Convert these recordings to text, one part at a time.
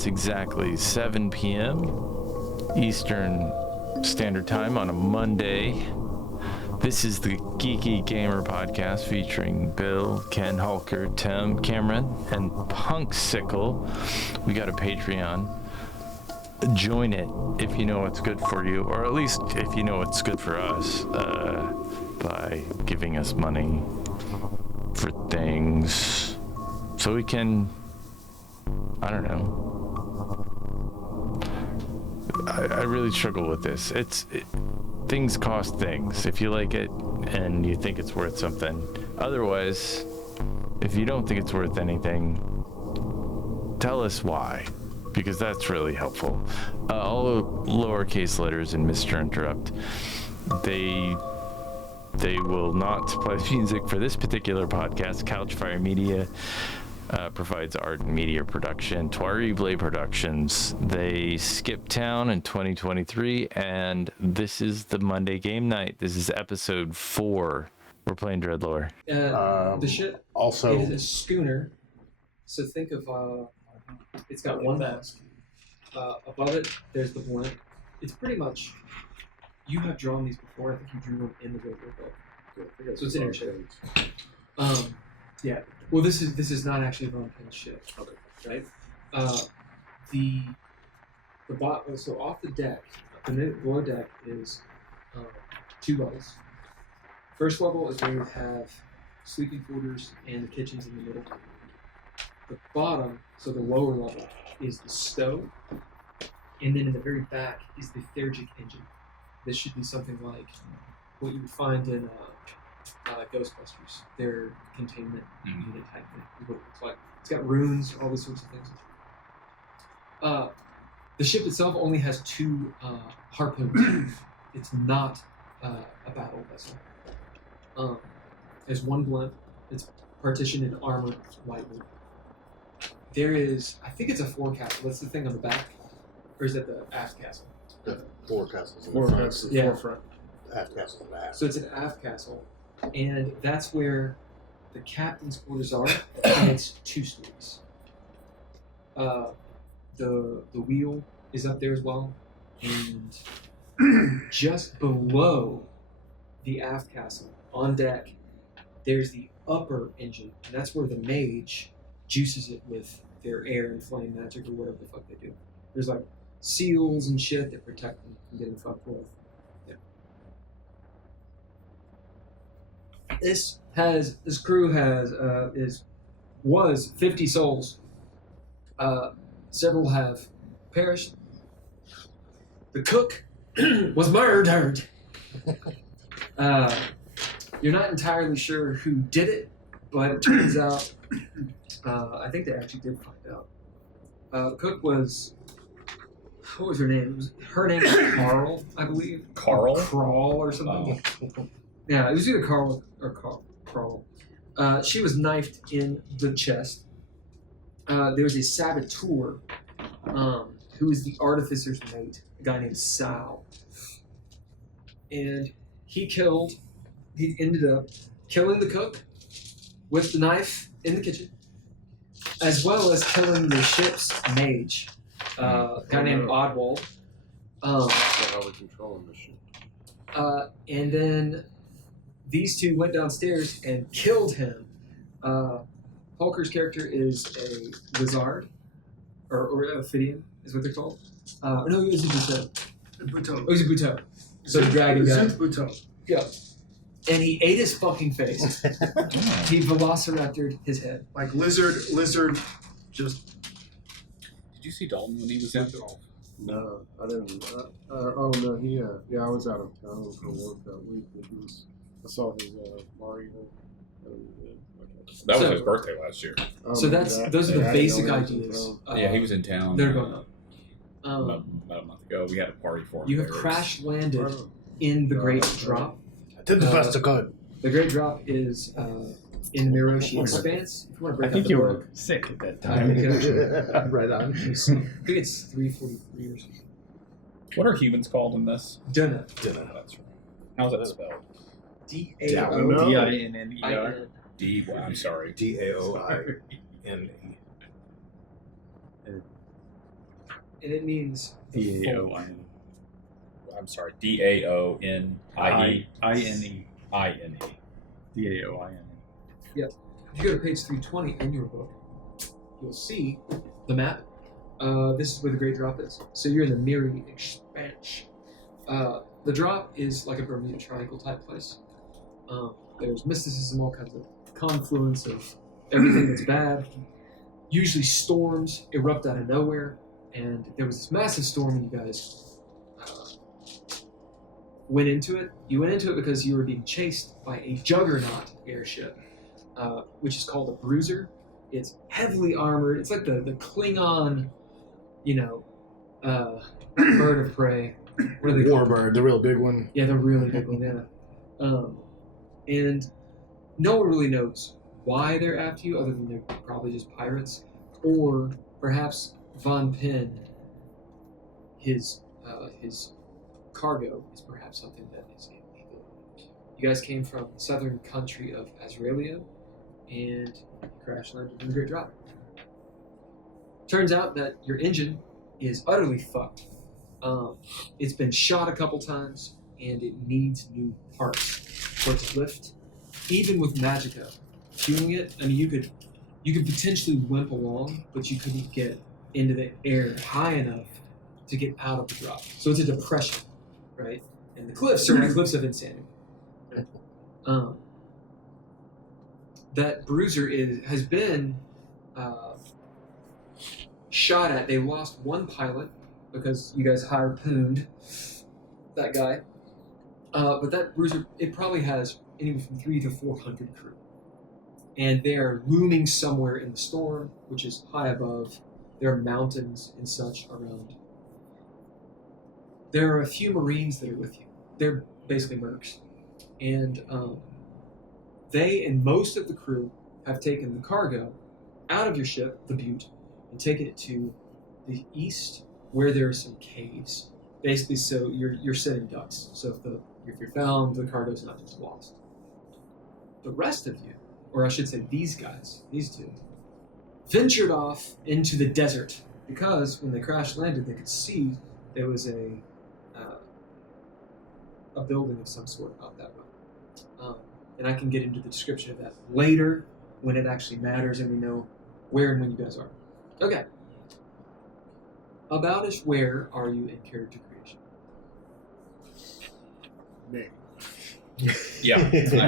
It's exactly 7 p.m. Eastern Standard Time on a Monday. This is the Geeky Gamer Podcast featuring Bill, Ken, Hulker, Tim, Cameron, and Punksicle. We got a Patreon. Join it if you know what's good for you, or at least if you know what's good for us, by giving us money for things so we can, I don't know. I really struggle with this. Things cost things if you like it and you think it's worth something. Otherwise, if you don't think it's worth anything, tell us why, because that's really helpful. All lowercase letters in Mr. Interrupt. They will not play music for this particular podcast. Couchfire Media provides art and media production. Twari Blade Productions. They skipped town in 2023, and this is the Monday game night. This is episode 4. We're playing DreadLore. The ship also is a schooner, so think of it's got one mast. Above it, there's the blimp. It's pretty much, you have drawn these before. I think you drew one in the DreadLore book. So it's in your ship. Yeah. Well, this is not actually a Von Penn's ship. Okay. Right? So off the deck, the below deck is 2 levels. First level is where you have sleeping quarters and the kitchens in the middle. The bottom, so the lower level, is the stove, and then in the very back is the Thergic engine. This should be something like what you would find in Ghostbusters, their containment unit type thing, is what it looks like. It's got runes, all these sorts of things. The ship itself only has 2 harpoons. It's not a battle vessel. There's 1 blimp. It's partitioned in armor lightly. There is, I think it's a forecastle. That's the thing on the back. Or is that the aft castle? the forecastles in the Forefront. Aft castles in the aft. So it's an aft castle, and that's where the captain's quarters are, and it's 2 stories. The wheel is up there as well, and just below the aft castle, on deck, there's the upper engine, and that's where the mage juices it with their air and flame magic or whatever the fuck they do. There's like seals and shit that protect them from getting fucked with. Yeah. This crew was 50 souls. Several have perished. The cook was murdered. You're not entirely sure who did it, but it turns out, I think they actually did find out. The cook was, what was her name? Her name was Carl, I believe. Carl? Crawl or something. Oh. Yeah, it was either Carl or Carl. She was knifed in the chest. There was a saboteur, who was the artificer's mate, a guy named Sal. And he ended up killing the cook with the knife in the kitchen, as well as killing the ship's mage, a guy named Oddwald. That's how we control the ship. And then these 2 went downstairs and killed him. Hulker's character is a wizard, or a Ophidian, is what they're called. No, he was a Buteau. Buteau. Oh, he's a Buteau. So the dragon guy. Buteau. Yeah. And he ate his fucking face. He velociraptored his head. Like lizard, just... Did you see Dalton when he was in? No, I didn't. Oh no, I was out of town for work that week. I saw his Mario. That was his birthday last year. So those are the basic ideas. Yeah, he was in town. They're going up. About a month ago, we had a party for him. You have crash landed in the Great Drop. I did the best I could. The Great Drop is in Myri'i Expanse. If you want to break I think out you the were book, sick at that I time. Right on. I think it's 343 or something. What are humans called in this? Dunno. That's right. How's that spelled? D-A-O-D-I-N-E-R. D. Wow, I'm sorry. DAOINE. and it means the fold. D-A-O-I-N. I'm sorry, DAONIE. I-N-E. INE. D-A-O-I-N. Yep. If you go to page 320 in your book, you'll see the map. This is where the Great Drop is. So you're in the Myri'i Expanse. The drop is like a Bermuda Triangle type place. There's mysticism, all kinds of confluence of everything that's bad. Usually storms erupt out of nowhere, and there was this massive storm and you guys went into it. You went into it because you were being chased by a juggernaut airship, which is called a bruiser. It's heavily armored. It's like the Klingon, bird of prey. What are they called? Warbird, the real big one. Yeah, the really big one, yeah. And no one really knows why they're after you, other than they're probably just pirates. Or perhaps Von Penn, his cargo is perhaps something that is illegal. You guys came from the southern country of Azraelia, and crash landed in the Great Drop. Turns out that your engine is utterly fucked. It's been shot a couple times, and it needs new parts for it to lift. Even with Magica fueling it, I mean, you could potentially wimp along, but you couldn't get into the air high enough to get out of the drop. So it's a depression, right? And the cliffs are like cliffs of insanity. That bruiser has been shot at. They lost one pilot because you guys harpooned that guy. But that bruiser, it probably has anywhere from 300 to 400 crew. And they are looming somewhere in the storm, which is high above. There are mountains and such around. There are a few Marines that are with you. They're basically mercs. And they and most of the crew have taken the cargo out of your ship, the Butte, and taken it to the east where there are some caves. Basically, so you're setting ducks. So if you're found, the cargo's not just lost. The rest of you, or I should say these guys, these two, ventured off into the desert because when they crash landed, they could see there was a building of some sort out that way. And I can get into the description of that later when it actually matters and we know where and when you guys are. Okay. About-ish where are you in character creation? Name. Yeah, I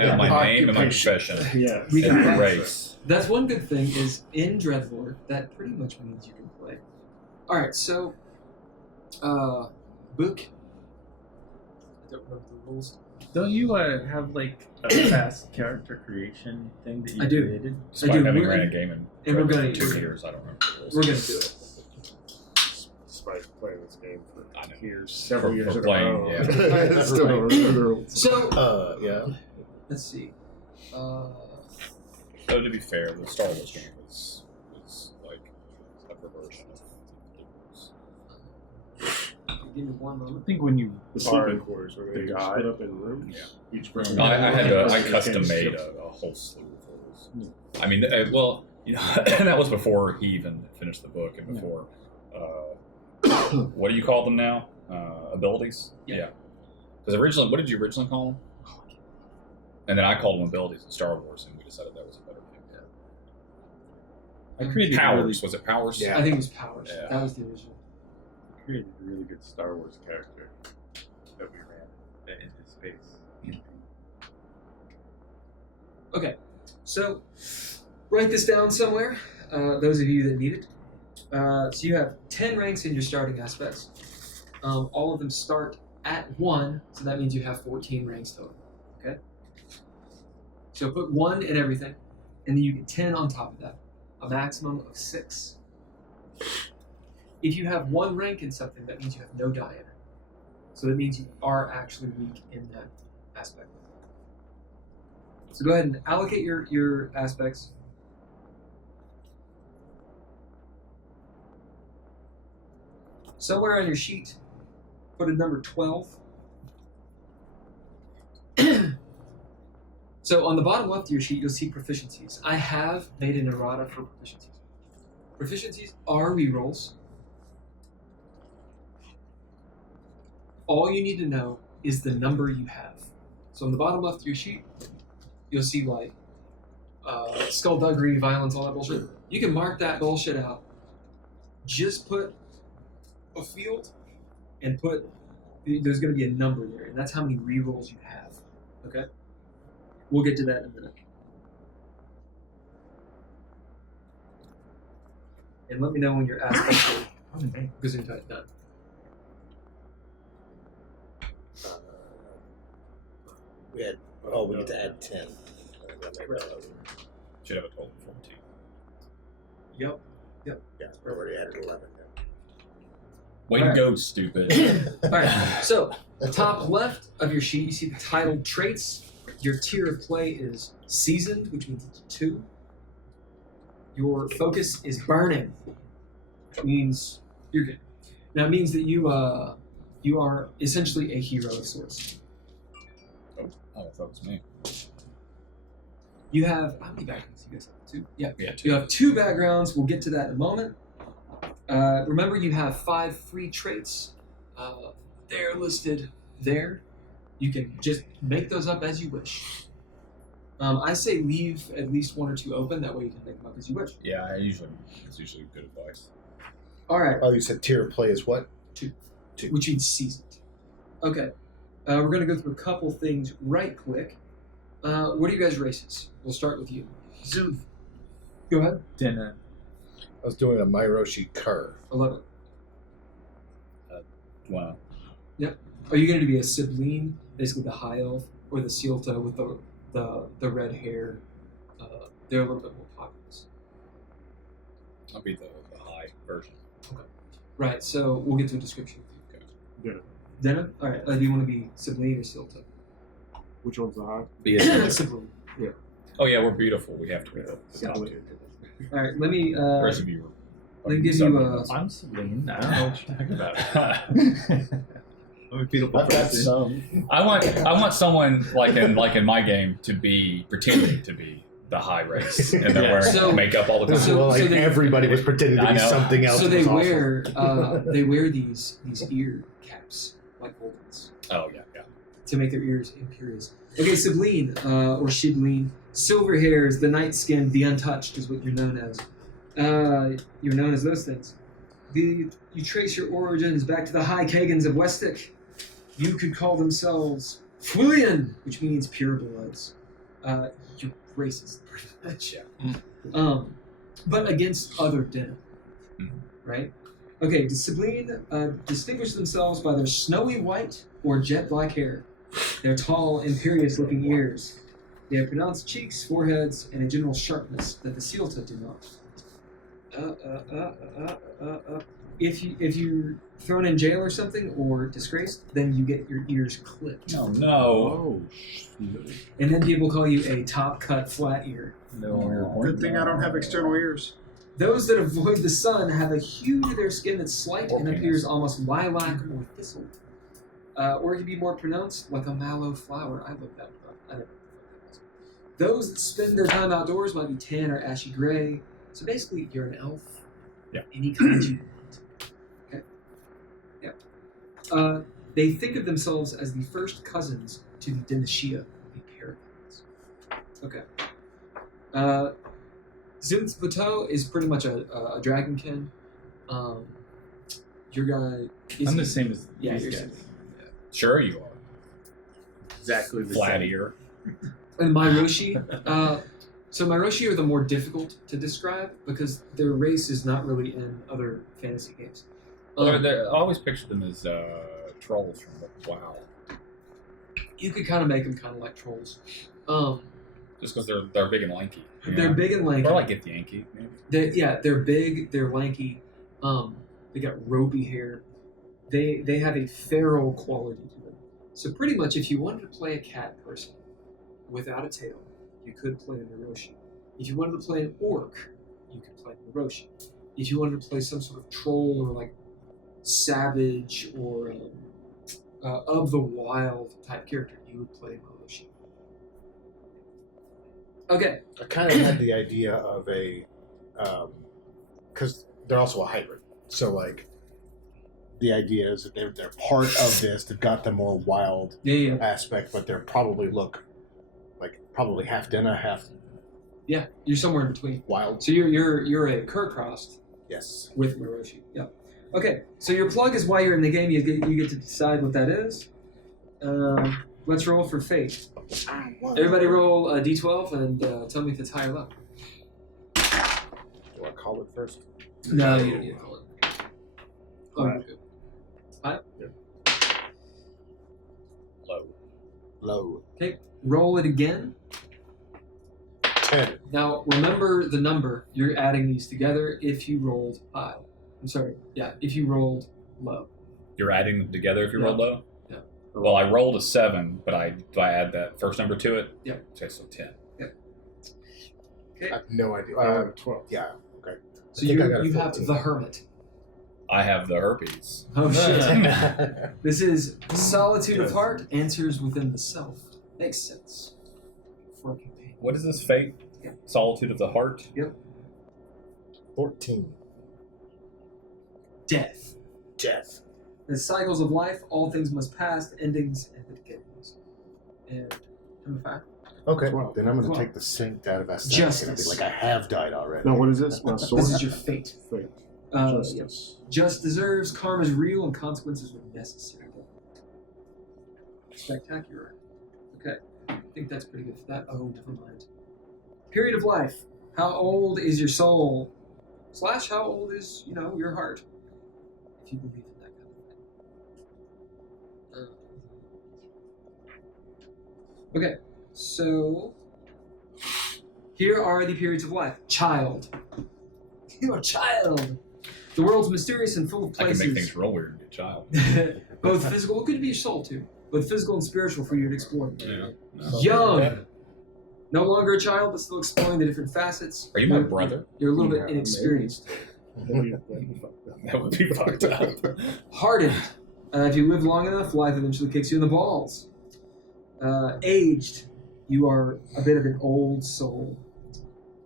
have my name and my profession. Yeah. We And got that. race. That's one good thing is in DreadLore, that pretty much means you can play. Alright, so book. I don't remember the rules. Don't you have like a fast character creation thing that you I do. created? Despite do. having We're- ran a game in and we're gonna- 2 years, I don't remember the rules. We're gonna do it. Despite playing this game for I know. years, several For years in playing, a row. yeah. I still don't remember the rules. So Yeah. let's see. So to be fair, the Star Wars game is like a perversion of the rules. Give me one I moment. think when you The are sleeping quarters where they the god. split up in rooms. Yeah. Each room. I had to, I Yeah. custom made a whole slew of rules. I mean, well, and that was before he even finished the book and before, what do you call them now? Abilities? Yeah. Because originally, what did you originally call them? And then I called them abilities in Star Wars, and we decided that was a better name. I created Powers. Was it Powers? Yeah. I think it was Powers. Yeah. That was the original. created a really good Star Wars character that we ran into space. Okay, so write this down somewhere, those of you that need it. So you have 10 ranks in your starting aspects. All of them start at 1, so that means you have 14 ranks total. Okay? So put 1 in everything, and then you get 10 on top of that, a maximum of 6. If you have 1 rank in something, that means you have no die in it. So that means you are actually weak in that aspect. So go ahead and allocate your aspects. Somewhere on your sheet, put a number 12. So on the bottom left of your sheet, you'll see proficiencies. I have made an errata for proficiencies. Proficiencies are rerolls. all you need to know is the number you have. So on the bottom left of your sheet, you'll see like skullduggery, violence, all that bullshit. You can mark that bullshit out. Just put a field and put, there's going to be a number there, and that's how many rerolls you have. Okay? We'll get to that in a minute. And let me know when your aspect for Gesundheit done. We get to add 10. Should have a total of 14. Yep. Yeah, we already added 11. Way to go, stupid. All right. So, top left of your sheet, you see the titled traits. Your tier of play is seasoned, which means it's 2. Your focus is burning, which means you're good. Now, it means that you are essentially a hero of sorts. Oh, I thought it was me. You have, how many backgrounds? You guys have 2? Yeah. Yeah, You have 2 backgrounds. We'll get to that in a moment. Remember, you have 5 free traits. They're listed there. You can just make those up as you wish. I say leave at least 1 or 2 open. That way you can make them up as you wish. Yeah, it's usually good advice. All right. Oh, you said tier of play is what? 2. Which means seasoned. Okay. We're going to go through a couple things right quick. What are you guys' races? We'll start with you. Zoom. Go ahead. Dinner. I was doing a Myroshi Cur. 11. Wow. Are you going to be a sibling, basically the high elf, or the Sealta with the red hair? They're a little bit more populous. I'll be the high version. Right, so we'll get to a description. Dinner. Denna? Alright, do you want to be sibling or Sealta? Which one's the high? Be a Sibling. Oh yeah, we're beautiful. We have to be the top Sibling. 2. Alright, let me The rest of you let me give you a... I'm Celine. I don't know what you're talking about. I'm a beautiful I've got person. some. I want someone like in my game to be pretending to be the high race, and they're wearing So- makeup all the time. so- well, like they- everybody was pretending to I be know. something else. So It they was awful. wear these ear caps, like Goldens, Oh yeah. to make their ears imperious. Okay, sibling, or shibling. Silver hairs, the night skinned, the untouched is what you're known as. You're known as those things. You trace your origins back to the High Kagans of Westick. You could call themselves Fulian, which means pure bloods. Your race is pretty much. But against other denim, right? Okay, the sibling distinguish themselves by their snowy white or jet black hair, their tall, imperious-looking ears. They have pronounced cheeks, foreheads, and a general sharpness that the Sealta do not. If you're thrown in jail or something or disgraced, then you get your ears clipped. No. Oh, And then people call you a top-cut flat ear. No. Good thing I don't have external ears. Those that avoid the sun have a hue to their skin that's slight Or and penis. appears almost lilac or thistle. Or it can be more pronounced like a mallow flower. I looked that up. I never. Those that spend their time outdoors might be tan or ashy gray. So basically, you're an elf. Yeah. Any kind you want. Okay. Yeah. They think of themselves as the first cousins to the Denishia, the Paragons. Okay. Zinth Bateau is pretty much a dragonkin. Your guy is... I'm the same as Yeah, these you're guys. same. Sure you are. Exactly the Flat same. ear. And Myroshi. So Myroshi are the more difficult to describe because their race is not really in other fantasy games. I always pictured them as trolls from WoW. You could kind of make them kind of like trolls. Just because they're big and lanky. you They're know? big and lanky. Or like Get Yankee, maybe. They're big. They're lanky. They got ropey hair. They have a feral quality to them. So pretty much, if you wanted to play a cat person without a tail, you could play a Myroshi. If you wanted to play an orc, you could play a Myroshi. If you wanted to play some sort of troll or like savage or of the wild type character, you would play Myroshi. Okay. I kind of had the idea of a, because they're also a hybrid. So like, the idea is that they're part of this. They've got the more wild Yeah. aspect, but they're probably probably half Denna, half Yeah, you're somewhere in between. wild. So you're a Kurkrost Yes. with Myroshi. Yeah. Okay, so your plug is why you're in the game. You get to decide what that is. Let's roll for fate. Everybody roll a d12 and tell me if it's high or low. Do I call it first? No, you don't need to call it. Oh, you're good. 5? Low. Low. Okay, roll it again. 10. Now, remember the number. You're adding these together if you rolled high. I'm sorry. Yeah, if you rolled low. You're adding them together if you Yeah. rolled low? Yeah. Well, I rolled a 7, but do I add that first number to it? Yeah. Okay, so 10. I have no idea. 12. Yeah. Okay. So I think I you got a have 14. the Hermit. I have the herpes. Oh, shit. This is solitude of heart, answers within the self. Makes sense. For a companion. What is this fate? Yeah. Solitude of the heart? 14. Death. Death. The cycles of life, all things must pass, endings and beginnings. And number 5. Okay. 12. Then I'm going to 12. take the saint out of that. Justice. Like I have died already. No, what is this? My sword? This is your fate. Fate. Yeah. Justice. Just deserves, karma is real, and consequences are necessary. Spectacular. Okay. I think that's pretty good for that. Oh, never mind. Period of life. How old is your soul? / how old is, your heart? If you believe in that kind of thing. Okay. So, here are the periods of life. Child. You're a child. The world's mysterious and full of I can places. make things real weird to a child. Both physical, it could be your soul too. Both physical and spiritual for you to explore. Yeah. No. Young. No longer a child, but still exploring the different facets. Are you my brother? You're a little Yeah, bit inexperienced. That would be fucked up. Hardened. If you live long enough, life eventually kicks you in the balls. Aged. You are a bit of an old soul.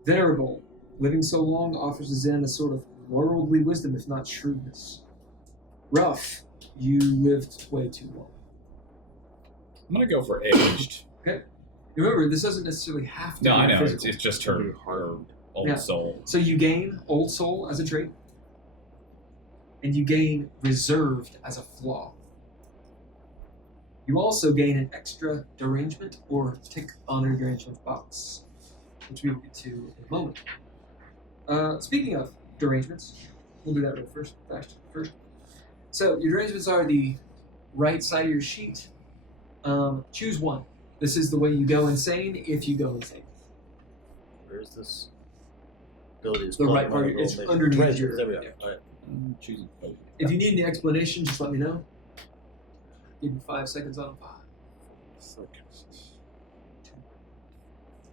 Venerable. Living so long offers Zen a sort of worldly wisdom, if not shrewdness. Rough. You lived way too long. I'm going to go for aged. Remember, this doesn't necessarily have to No, be I know. physical. It's just her old Yeah. soul. So you gain old soul as a trait, and you gain reserved as a flaw. You also gain an extra derangement or tick on a derangement box, which we will get to in a moment. Speaking of derangements, we'll do that real first. So your derangements are the right side of your sheet. Choose one. This is the way you go insane if you go insane. Where's this ability? The right part, it's underneath your. There we go. yeah. All right. Choose it. If you need any explanation, just let me know. Give you 5 seconds on 5.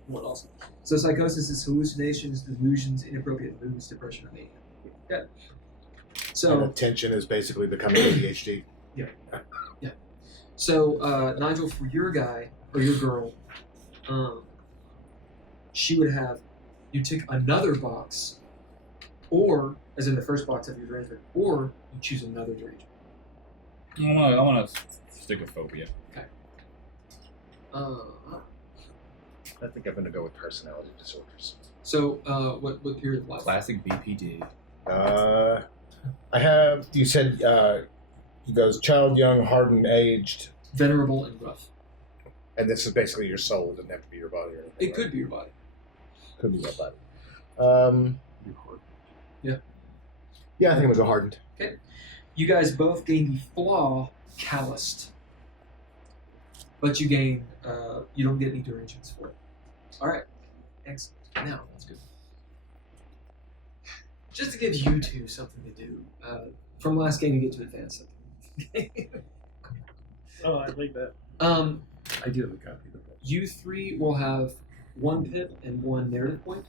What else? So psychosis is hallucinations, delusions, inappropriate moods, depression, or mania. Okay. So And attention is basically becoming ADHD. So Nigel, for your guy or your girl, she would have you tick another box, or as in the first box of your derangement, or you choose another derangement. I want to stick with phobia. I think I'm going to go with personality disorders. So what period of life? Classic BPD. I have, you said, he goes child, young, hardened, aged, Venerable and rough. and this is basically your soul. It doesn't have to be your body or anything. It right? could be your body. Could be your body. Yeah. Yeah, I think I'm going to go hardened. You guys both gain the flaw calloused, but you gain you don't get any derangements for it. All right, excellent. Now that's good. Just to give you two something to do. From last game, you get to advance something. Oh, I like that. I do have a copy of the book. You three will have 1 pip and 1 narrative point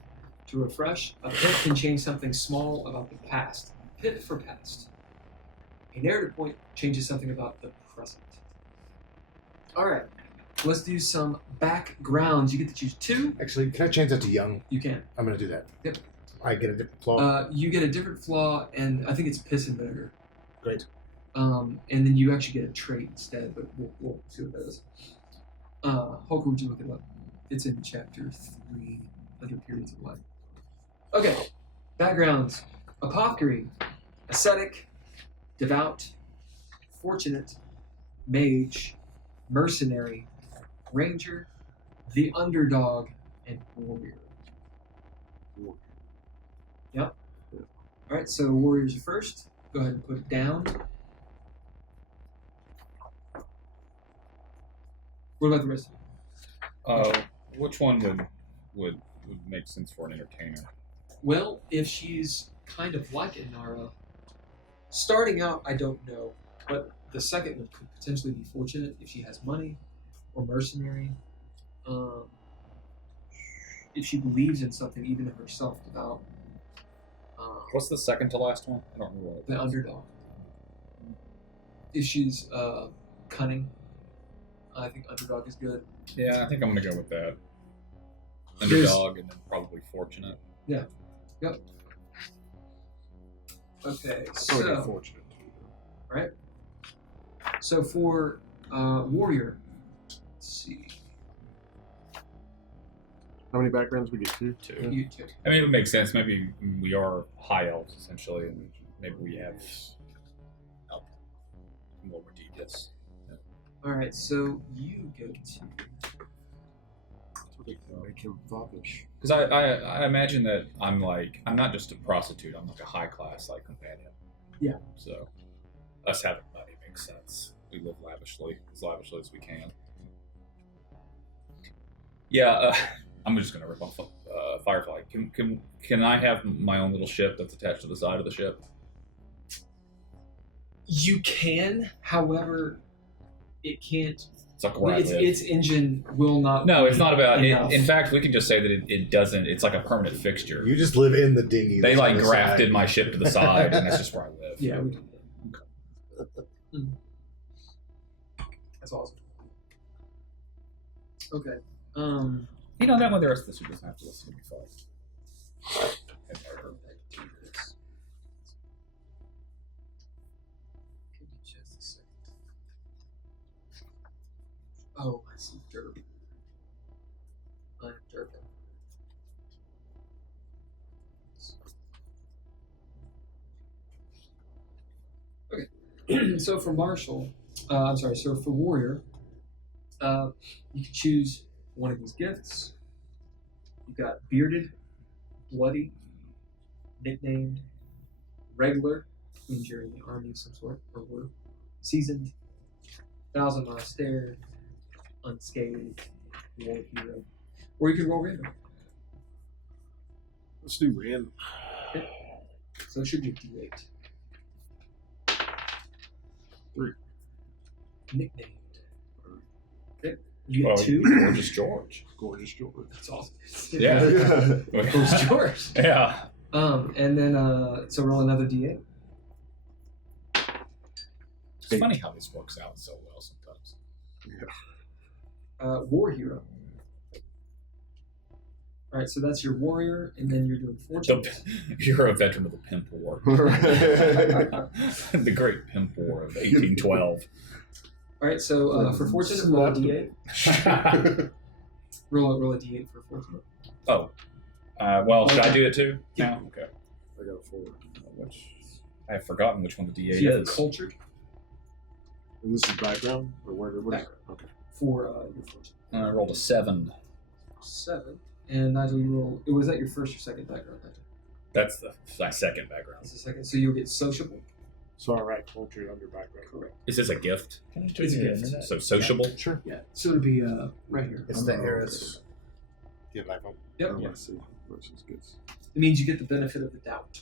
to refresh. A pip can change something small about the past. Pip for past. A narrative point changes something about the present. All right, let's do some backgrounds. You get to choose 2. Actually, can I change that to young? You can. I'm going to do that. Yep. I get a different flaw. You get a different flaw, and I think it's piss and vinegar. Great. And then you actually get a trait instead, but we'll see what that is. Hulk, would you look it up? It's in chapter 3, under periods of life. Okay, backgrounds. Apothecary, ascetic, devout, fortunate, mage, mercenary, ranger, the underdog, and warrior. Yep. All right, so warriors are first. Go ahead and put it down. What about the rest of them? Which one would make sense for an entertainer? Well, if she's kind of like Inara, starting out, I don't know, but the second one could potentially be fortunate if she has money, or mercenary. If she believes in something, even in herself, devout. What's the second to last one? I don't remember. The underdog. If she's cunning, I think underdog is good. Yeah, I think I'm gonna go with that. Underdog and then probably fortunate. Yeah. Yep. Okay, Sort of so fortunate. right. So for warrior, let's see. How many backgrounds we get? Two. You two. I mean, it would make sense. Maybe we are high elves essentially, and maybe we have more deeds. All right, so you go to. Make him foppish. Because I imagine that I'm not just a prostitute. I'm like a high class companion. Yeah. So us having money makes sense. We live lavishly as we can. Yeah. I'm just gonna rip off Firefly. Can I have my own little ship that's attached to the side of the ship? You can, however, it can't. It's like where I live. Its engine will not. No, it's not about it. enough. In fact, we can just say that it doesn't. It's like a permanent fixture. You just live in the dinghy. They that's on the grafted side. my ship to the side, and that's just where I live. Yeah, we can. That's awesome. Okay. You know that one. The rest of the super doesn't have to listen to me fight. Give me just a second. Oh, I see Derp. I'm Derpin. Okay. So for Marshall, so for Warrior, you can choose one of these gifts. You got bearded, bloody, nicknamed, regular, means you're in the army of some sort, or were seasoned, 1,000-mile stare, unscathed, war hero, or you can roll random. Let's do random. Okay. So it should be a D8. 3. Nicknamed. Okay. You get 2. Gorgeous George. Gorgeous George. That's awesome. Yeah. Gorgeous George. Yeah. And then so roll another D8. It's funny how this works out so well sometimes. War hero. All right, so that's your warrior, and then you're doing fortune. You're a veteran of the Pimp War. The Great Pimp War of 1812. All right, so for fortune, roll a D8. roll a D8 for fortune. Oh. Well, should I do it too? Yeah. No? Okay. I got a 4. I have forgotten which one the D8 You have is. cultured And this is background? Or what is it? Background. Okay. for your fortune. I rolled a 7. 7. And Nigel, you roll. Was that your first or second background? Nigel? That's my second background. That's the second. So you'll get sociable. So, all right, culture under background. Correct. Is this a gift? It's a gift. So sociable? Sure. Yeah. So it'll be right here. It's the heiress. Yeah, like Yep. Oh, I see. Versus gifts. It means you get the benefit of the doubt.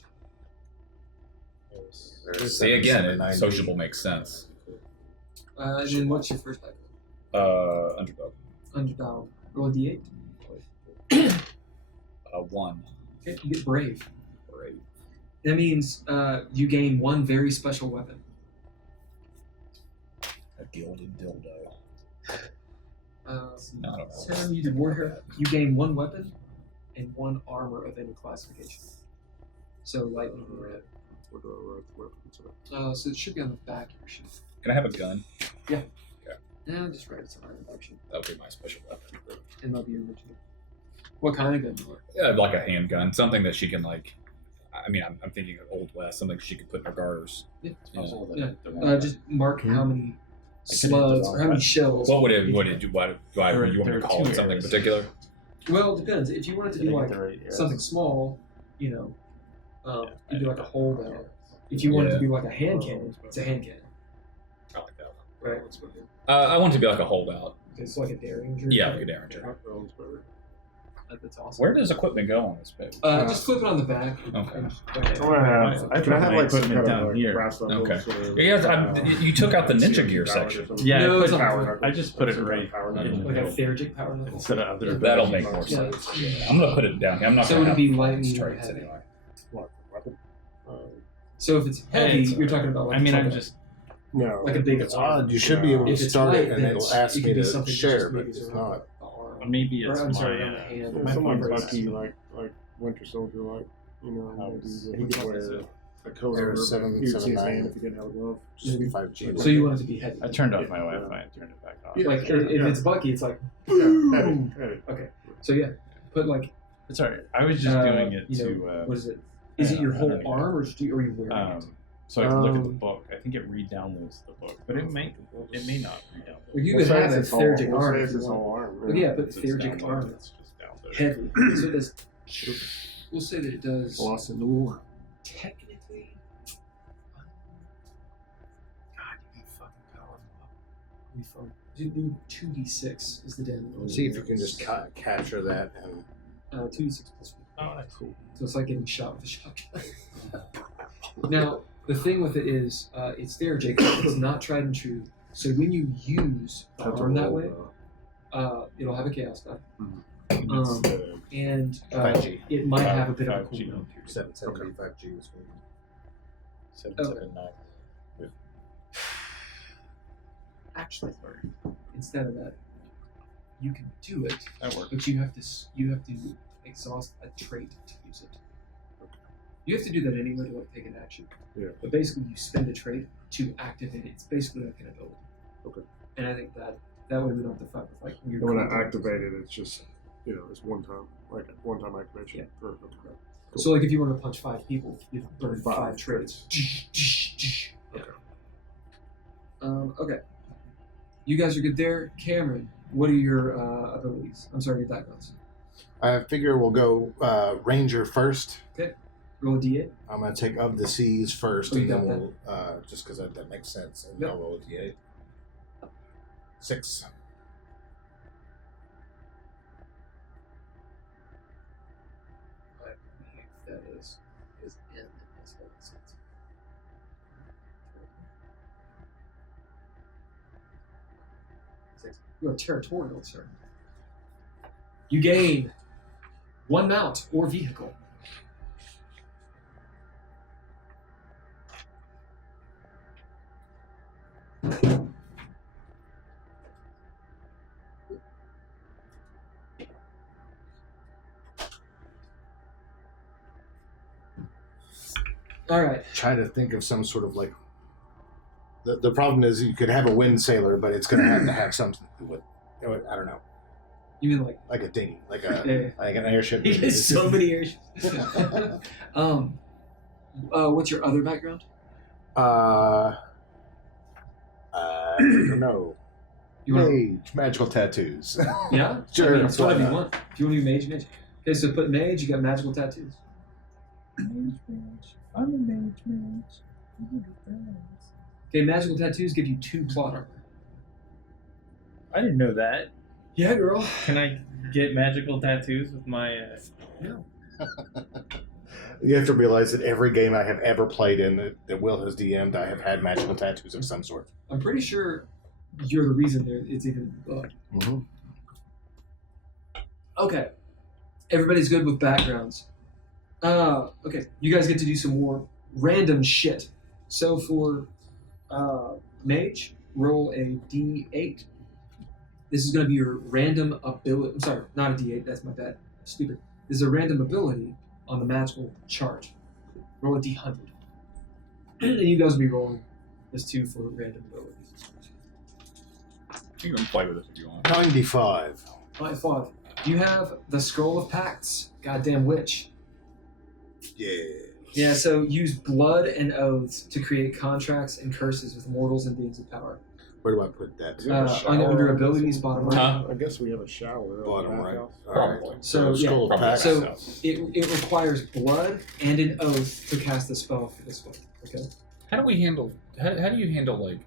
See, again, sociable makes sense. And then what's your first background? Underdog. Underdog. Roll a D8. 1. Okay, you get brave. Great. That means you gain one very special weapon. A gilded dildo. No, I don't know. Sam, you did warrior. You gain one weapon and one armor of any classification. So lightning red. Where do I write the reference at? So it should be on the back of your sheet. Can I have a gun? No, just write it's an iron section. That would be my special weapon. And that'll be your original. What kind of gun do you want? Yeah, like a handgun, something that she can like. I mean, I'm thinking of Old West, something she could put in her garters. Yeah. You know. Yeah. Just mark how many slugs or how many shells. What would it do? What do you want me to call it? Something particular? Well, it depends. If you want it to be like something small, you do like a holdout. If you want it to be like a hand cannon, it's a hand cannon. I like that. Right. I want it to be like a holdout. Okay, so like a Derringer. Yeah, like a Derringer. That's awesome. Where does equipment go on this page? Just flip it on the back. Okay. Can I have like some kind of down like here? brass knuckles Okay. or, Yeah, you took out the ninja gear power section. or something? Yeah, No, I, it's put, not. I just put it right Power in the Like a middle Theurgic power knuckle. instead of other. That'll make more Yeah. sense. I'm gonna put it down here. I'm not So gonna would it have be lightning or traits heavy? anyway. What, weapon? So if it's heavy, it's you're talking about like I mean, I'm like just. No. like a big It's odd. You should be able to If it's start light, it, and then it'll ask it me could be to something that share, just but maybe it's is not. around the arm. Maybe Or, it's I'm sorry, my, on the hand. Yeah, my something phone's bucky, messing. like Winter Soldier, like maybe he Which could one is wear it? a coat Air over, but 779. you'd see his hand if he didn't have a glove. 5G. So you want it to be heavy. I turned off my Wi-Fi and turned it back on. Yeah. Like sure, if yeah. it's Bucky, it's like Heavy, heavy. okay. So yeah, put like It's alright. I was just doing it you know, to. what is it? Is it your I whole don't know. arm or are you wearing it? So I can look at the book. I think it re-downloads the book, but it may not re-download. Or you We'll could say have a it's his whole- Theurgic we'll arm say if it's you his want. whole arm. But yeah, put It's Theurgic downloaded, arm. it's just downloaded. Heavy. So it does. We'll say that it does. Lost in the war. Technically. God, you be fucking powerful. You fun. You do 2d6 is the damage. See if you can just capture that and 2d6 plus 1. Oh, that's cool. So it's like getting shot with a shotgun. Now, the thing with it is, it's there, Jacob. It's not tried and true. So when you use the arm that way, it'll have a chaos die. And 5G. it might have a bit of a 5G. cooldown. 775G was good. 779. Actually, instead of that, you can do it, That works. but you have to exhaust a trait to use it. You have to do that anyway to like take an action. Yeah. But basically, you spend a trait to activate it. It's basically like an ability. Okay. And I think that way we don't have to fight with like weird. And when I content. activate it, it's just, it's one time, like a one-time activation. Yeah. For, okay. So like if you want to punch 5 people, you burn 5 5 traits. Okay. Okay. You guys are good there. Cameron, what are your abilities? I'm sorry, your backgrounds. I figure we'll go Ranger first. Roll a d8. I'm going to take Of the Seas first, Oh, you and then got we'll, just because that makes sense, and Yep. I'll roll a D8. 6. That is N. That's what it says. You are territorial, sir. You gain 1 mount or vehicle. All right. Try to think of some sort of like. The problem is you could have a wind sailor, but it's going to have to have something with. I don't know, You mean like like a dinghy, like Yeah. like an airship. There's so many airships. What's your other background? I don't know. You want Mage, magical tattoos. yeah? Sure, I mean, it's whatever why you not? want. If you want to be mage. Okay, so put mage. You got magical tattoos. I'm a mage. Okay, magical tattoos give you 2 plot armor. I didn't know that. Yeah, girl. Can I get magical tattoos with my? You have to realize that every game I have ever played in that Will has DM'd, I have had magical tattoos of some sort. I'm pretty sure you're the reason it's even bugged. Mm-hmm. Okay. Everybody's good with backgrounds. Okay. You guys get to do some more random shit. So for mage, roll a d8. This is going to be your random ability. I'm sorry, not a d8. That's my bad. Stupid. This is a random ability on the magical chart. Roll a d100. and you guys will be rolling this 2 for random abilities. You can play with it if you want. 95. 5. You have the Scroll of Pacts. Goddamn witch. Yeah. Yeah, so use blood and oaths to create contracts and curses with mortals and beings of power. Where do I put that? Is there a shower Under on abilities, this? bottom right. Huh? I guess we have a shower. Bottom on the right. bathhouse. All right. Probably. So, yeah. Scroll of Probably Pacts. So House. it requires blood and an oath to cast the spell for this one. Okay. How do we handle? How do you handle like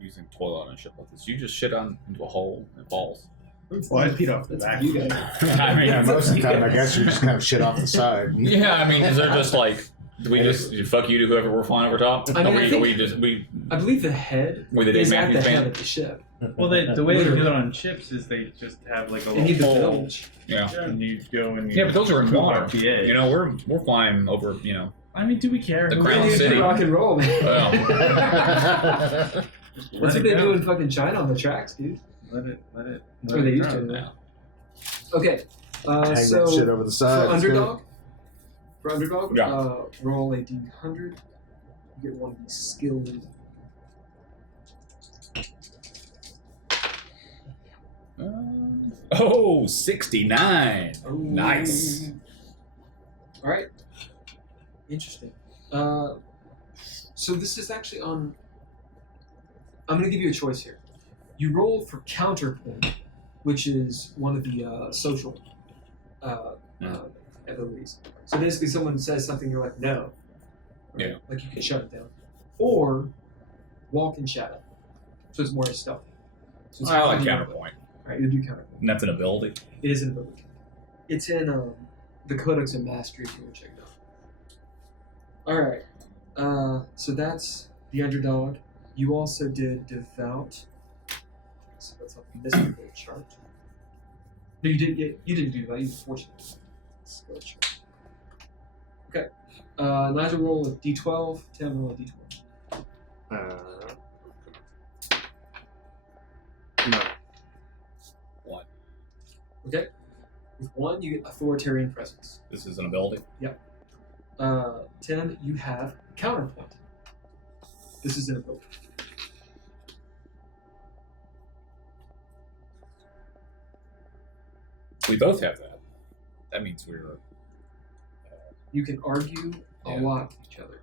using toilet and shit like this? You just shit on into a hole and it falls. Well, I peed off the That's back. you guys. I mean, Yeah, most of the time, I guess you just kind of shit off the side. yeah. I mean, is there just like? Do we just fuck you to whoever we're flying over top? I mean, I think- I believe the head With the Dave is at the Matthews head Band? of the ship. Well, the way they do Literally. it on ships is they just have like a They need the little hole, bilge. Yeah. and you go and you. Yeah, but those are in poop water. out the edge. You know, we're flying over. You know, I mean, do we care? The Who Crown cares? City. Rock and roll, man. well, That's what they do in fucking China on the tracks, dude. Let it. Or they used drown. to. yeah. Okay. Hang So that shit over the side. for It's good. underdog, Yeah. roll a d100. You get one of these skilled. Oh, 69. Oh. Nice. All right. Interesting. So this is actually on. I'm going to give you a choice here. You roll for counterpoint, which is one of the social abilities. So basically, someone says something, you're like, no. Right? Yeah. Like you can shut it down. Or walk in shadow. So it's more stealthy. So it's I like hiding. counterpoint. All right, you do counterpoint. And that's an ability. It is an ability. It's in the Codex of Mastery if you want to check it out. Alright. So that's the underdog. You also did Devout. So that's on the mystical chart. No, you didn't do that, you were fortunate. Skill chart. Okay. Nigel roll a D12, Tim roll a D12. No. One. Okay? With 1, you get authoritarian presence. This is an ability. 10, you have counterpoint. This is an ability. We both have that. That means we're. You can argue a Yeah. lot with each other.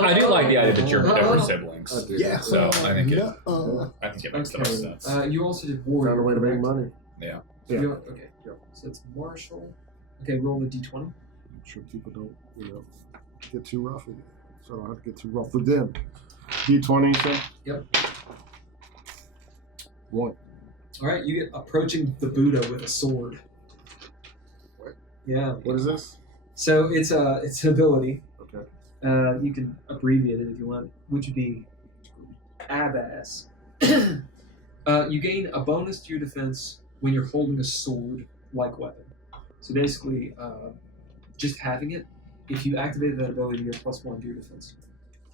I do like the idea that we're siblings. I do. Yeah. So I think it. No. I think it makes the most sense. You also did warrior. Found a way to make correct? money. Yeah. Yeah. Okay. So it's martial. Okay, roll the d20. I'm sure people don't, get too rough with it. So I don't have to get too rough with them. D20, you said? Yep. 1. All right, you get approaching the Buddha with a sword. What? Yeah. What is this? So it's an ability. Okay. You can abbreviate it if you want, which would be Abass. You gain a bonus to your defense when you're holding a sword-like weapon. So basically, just having it, if you activate that ability, you get +1 to your defense.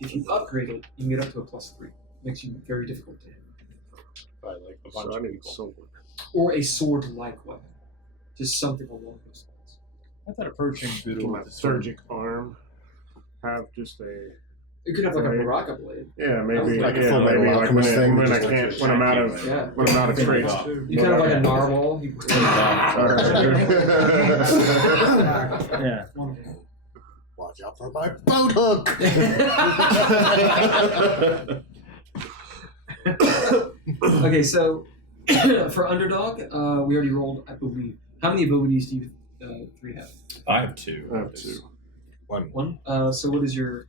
If you upgrade it, you can get up to a +3. Makes you very difficult to hit. By like a bunch So I of need people. sword. Or a sword-like weapon. Just something along those lines. I thought approaching Buddha To my with a sword. surgic arm. Have just a. It could have like a Right. baraka blade. Yeah, maybe. Like a yeah, full maybe metal like alchemist when, thing, when I just like can't, a when I'm out of, shanky, Yeah. when I'm out of traits. You kind of like a narwhal. You Yeah. Watch out for my boat hook. Okay, so for underdog, we already rolled, I believe. How many abilities do you three have? I have 2. I have 2. One. So what is you're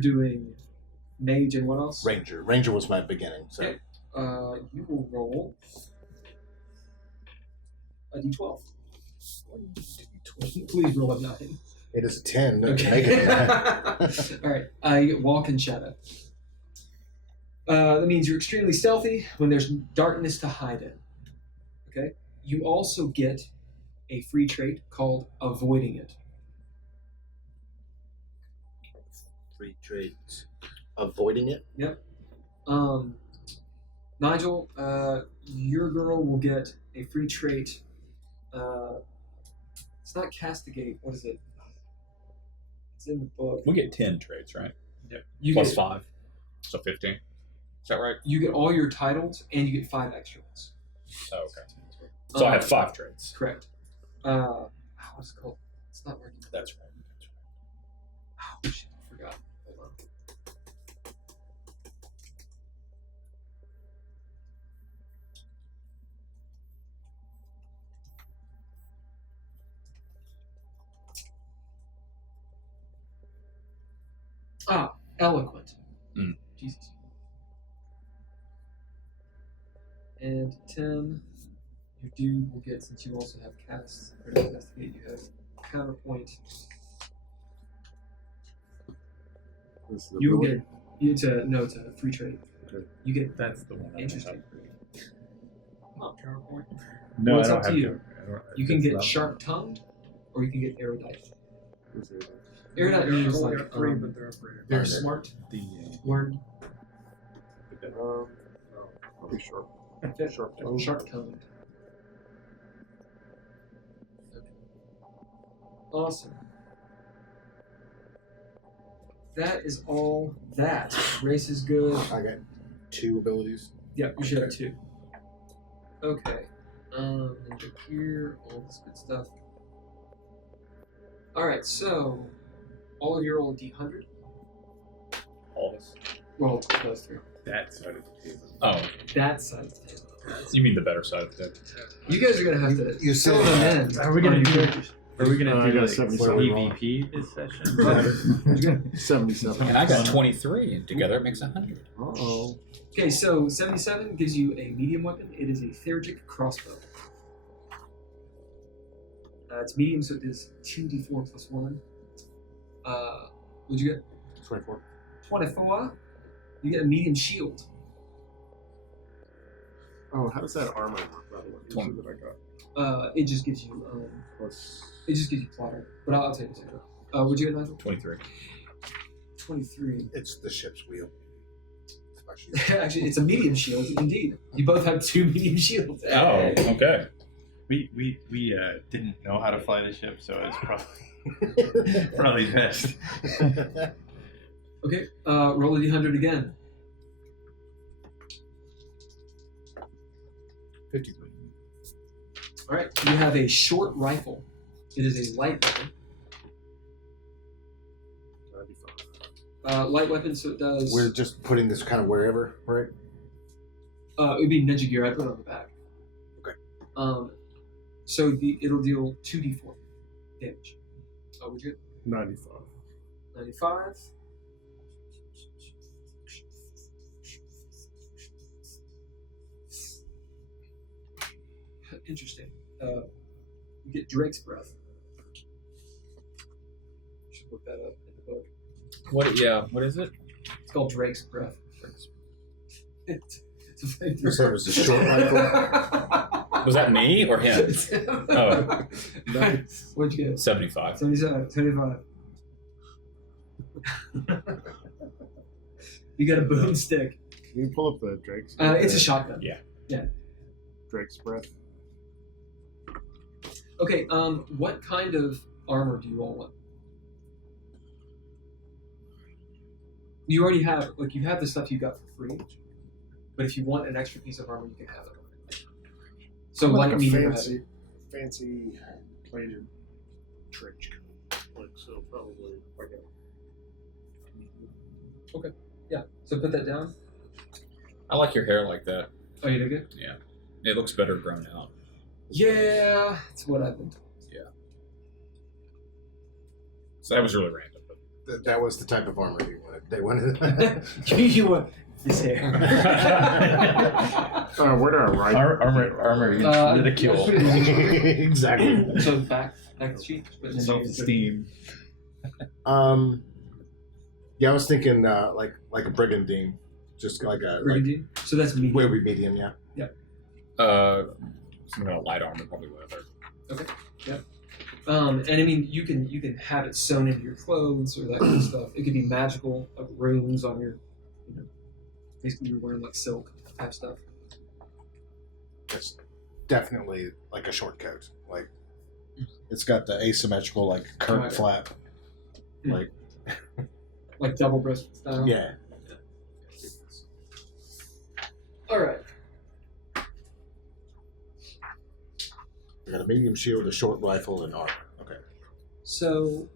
doing mage and what else? Ranger. Ranger was my beginning. So Okay. You will roll a d12. Please roll a 9. it is a 10. Okay. Make it a 9. All right. You get walk in shadow. That means you're extremely stealthy when there's darkness to hide in. Okay. You also get a free trait called avoiding it. Free traits. Avoiding it. Nigel, your girl will get a free trait. It's not castigate. What is it? It's in the book. We get 10 traits, right? You Plus get 5. So 15. Is that right? you get all your titles and you get 5 extra ones. Oh, okay. So I have 5 traits. Correct. What's it called? It's not working. That's right. Oh shit, I forgot. Hold on. Eloquent. Jesus. And 10, your dude will get, since you also have cast or investigate, you have counterpoint. This is the You will ability. get it's a free trade. Okay. You get That's the one. interesting. Not counterpoint. No, Well, I it's don't up have to you. to. I don't- You can that's get not- sharp tongued, or you can get erudite. What's the other? Erudite means I've only like got 3, but they're upgraded. very smart, The learned, No, probably short. Sharp tongue. sharp tongued. Okay. Awesome. That is all that. Race is good. I got 2 abilities. Yeah, you should have 2. Okay. Ninja gear, all this good stuff. Alright, so all of you roll a D100. All this. Roll those 3. that side of the table. Oh, That side of the table. you mean the better side of the table? You guys are gonna have to You fill said- them in. Are we gonna on your do- characters. Are we gonna I do got like 77. PvP this session? 77. And I got 23, and together it makes 100. Uh-oh. Okay, so 77 gives you a medium weapon. It is a Theurgic crossbow. It's medium, so it is 2d4 plus 1. What'd you get? 24. 24. You get a medium shield. Oh, how does that armor work, by the way? You said that I got. It just gives you Plus. it just gives you plotter. But I'll tell you later. What'd you get, Nigel? 23. 23. It's the ship's wheel. It's my shield. Actually, it's a medium shield, indeed. You both have 2 medium shields. Oh, okay. We didn't know how to fly the ship, so it's probably probably best. Okay, roll a d100 again. 53. Alright, you have a short rifle. It is a light weapon. That'd be fun. Light weapon, so it does. We're just putting this kind of wherever, right? It would be ninja gear. I put it on the back. Okay. So it'll deal 2d4 damage. Would you get 95. 95? Interesting. You get Drake's breath. Should look that up in the book. What? Yeah. What is it? It's called Drake's breath. It's a flamethrower. You said it was a short rifle? Was that me or him? Oh. What'd you get? 75. 77, 75. You got a boomstick. Can you pull up the Drake's? It's a shotgun. Yeah. Drake's breath. Okay, what kind of armor do you all want? You already have, like, you have the stuff you got for free, but if you want an extra piece of armor, you can have it. So Like light, a medium, or fancy, heavy. fancy plated trench coat. Like, so probably like a. Yeah, so put that down. I like your hair like that. Oh, you did good? Yeah. It looks better grown out. Yeah, that's what I've been told. So that was really random. But That was the type of armor you wanted. They wanted. You want this hair. Where do I write? Armor against ridicule. Exactly. So back the sheet. Self-esteem. Yeah, I was thinking like a brigandine, just like a Brigandine? So that's medium. way medium, yeah. some kind of light armor, probably leather. Okay. Yeah. And I mean, you can have it sewn into your clothes or that kind of stuff. It could be magical, like runes on your, basically you're wearing like silk type stuff. It's definitely like a short coat. Like it's got the asymmetrical like curved Okay. flap. Like double breasted style. Yeah. All right. I got a medium shield, a short rifle, and armor. Okay. So,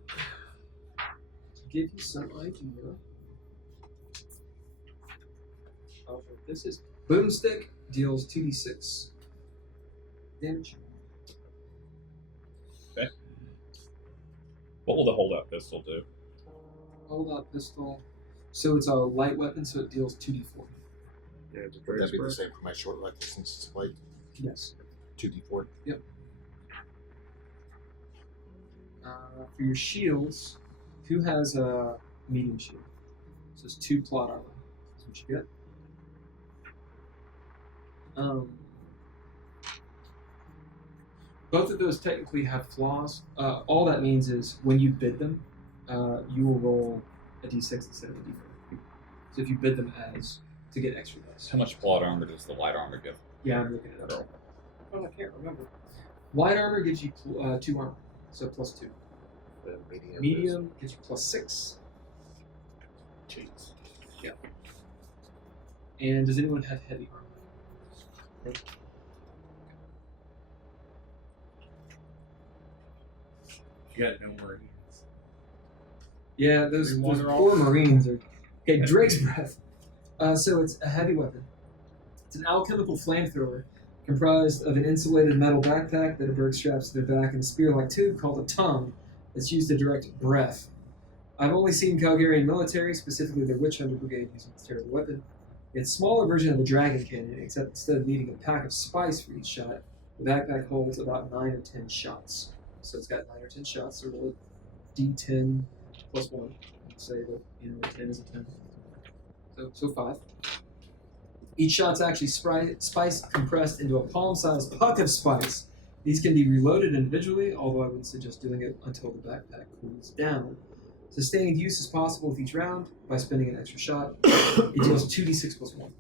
to give you some idea of what this is, boomstick deals 2d6 damage. Okay. What will the holdout pistol do? Hold out pistol. So it's a light weapon, so it deals 2d4. Yeah, it's a Would that be the very same for my short rifle since it's light? Yes. 2d4. Yep. For your shields, who has a medium shield? So it's 2 plot armor. That's what you get. Both of those technically have flaws. All that means is when you bid them, you will roll a d6 instead of a d4. So if you bid them as to get extra dice. How much plot armor does the light armor give? Yeah, I'm looking it up. Oh, I can't remember. Light armor gives you 2 armor, so plus 2. Medium gives you plus 6. Jeez. Yeah. And does anyone have heavy armor? You got no Marines. Yeah, those They wander poor off. Marines are. Okay, Drake's Breath. So it's a heavy weapon. It's an alchemical flamethrower comprised of an insulated metal backpack that a bird straps to their back and a spear-like tube called a tongue that's used to direct breath. I've only seen Calgarian military, specifically the Witch Hunter Brigade, using this terrible weapon. It's a smaller version of the Dragon Cannon, except instead of needing a pack of spice for each shot, the backpack holds about 9 or 10 shots. So it's got 9 or 10 shots, so roll a d10 plus 1. Say that 10 is a 10. So 5. Each shot's actually spice compressed into a palm-sized puck of spice. These can be reloaded individually, although I would suggest doing it until the backpack cools down. Sustained use is possible with each round by spending an extra shot. It deals 2d6 plus 1.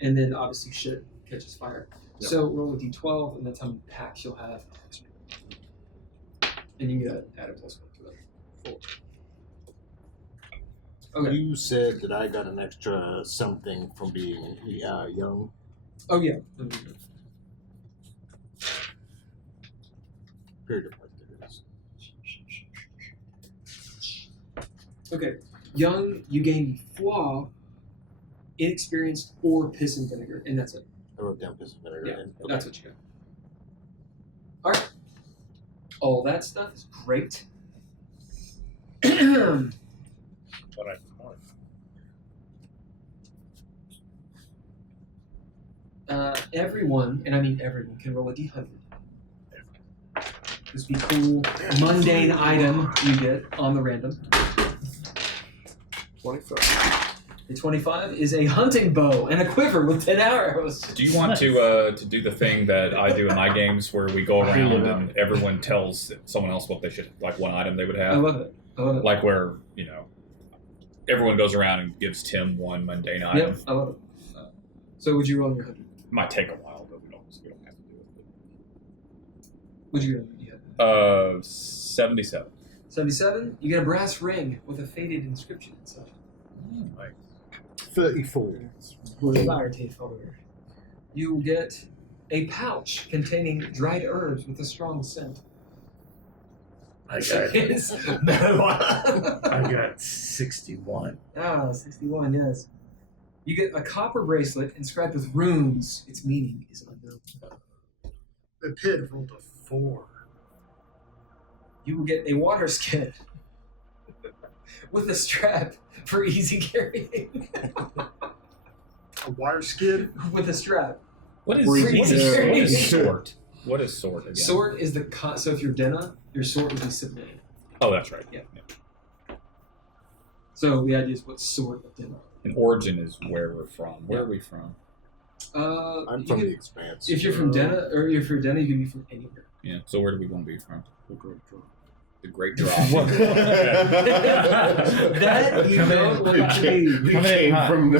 And then obviously shit catches fire. Yep. So roll a d12, and that's how many packs you'll have. And you get add a plus 1 to it. 4. Okay. You said that I got an extra something from being young. Oh, yeah. Period of life that is. Okay. Young, you gain flaw, inexperienced, or piss and vinegar, and that's it. I wrote down piss and vinegar. Yeah, and, that's what you got. All right. All that stuff is great. What I want. Everyone, and I mean everyone, can roll a d100. This would be cool, mundane item you get on the random. 25. The 25 is a hunting bow and a quiver with 10 arrows. Do you want to do the thing that I do in my games where we go around and everyone tells someone else what they should, like one item they would have? I love it. I love it. Like where, you know, everyone goes around and gives Tim one mundane item. Yep, I love it. So would you roll on your 100? Might take a while, but we don't have to do it. What'd you get? 77. 77, you get a brass ring with a faded inscription inside. Nice. 34. Clarity follower. You get a pouch containing dried herbs with a strong scent. I got Yes. I got 61. Ah, 61, yes. You get a copper bracelet inscribed with runes. Its meaning is unknown. The pit rolled a 4. You will get a water skin with a strap for easy carrying. A wire skid. With a strap. What is sword? What is sword again? Sword is the so if you're Denna, your sword would be submitted. Oh, that's right. Yeah. So the idea is what sword of Denna. And origin is where we're from. Where are we from? I'm from the Expanse. If you're from Denna, or if you're Denna, you can be from anywhere. Yeah. So where do we want to be from? The Great Drop. That you don't want to be. We came from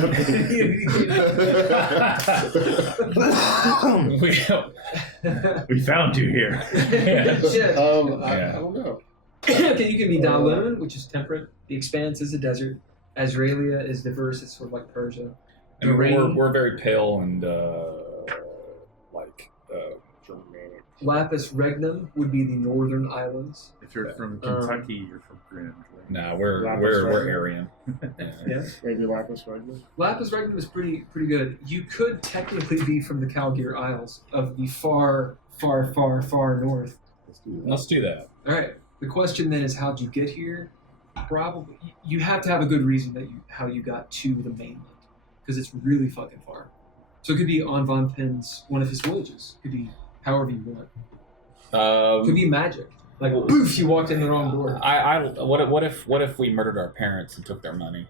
We found you here. Yeah. I don't know. Okay, you can be Daloon, which is temperate. The Expanse is a desert. Azraelia is diverse. It's sort of like Persia. I mean, we're very pale and Germanic. Lapis Regnum would be the northern islands. If you're from Kentucky, you're from Greenwich. Right? nah, we're Aryan. Yeah. Maybe Lapis Regnum. Lapis Regnum is pretty good. You could technically be from the Calgear Isles of the far, far, far, far north. Let's do that. All right. The question then is, how'd you get here? Probably you have to have a good reason how you got to the mainland, because it's really fucking far. So it could be on Von Penn's one of his voyages. It could be however you want. It could be magic. Like poof, you walked in the wrong door. What if we murdered our parents and took their money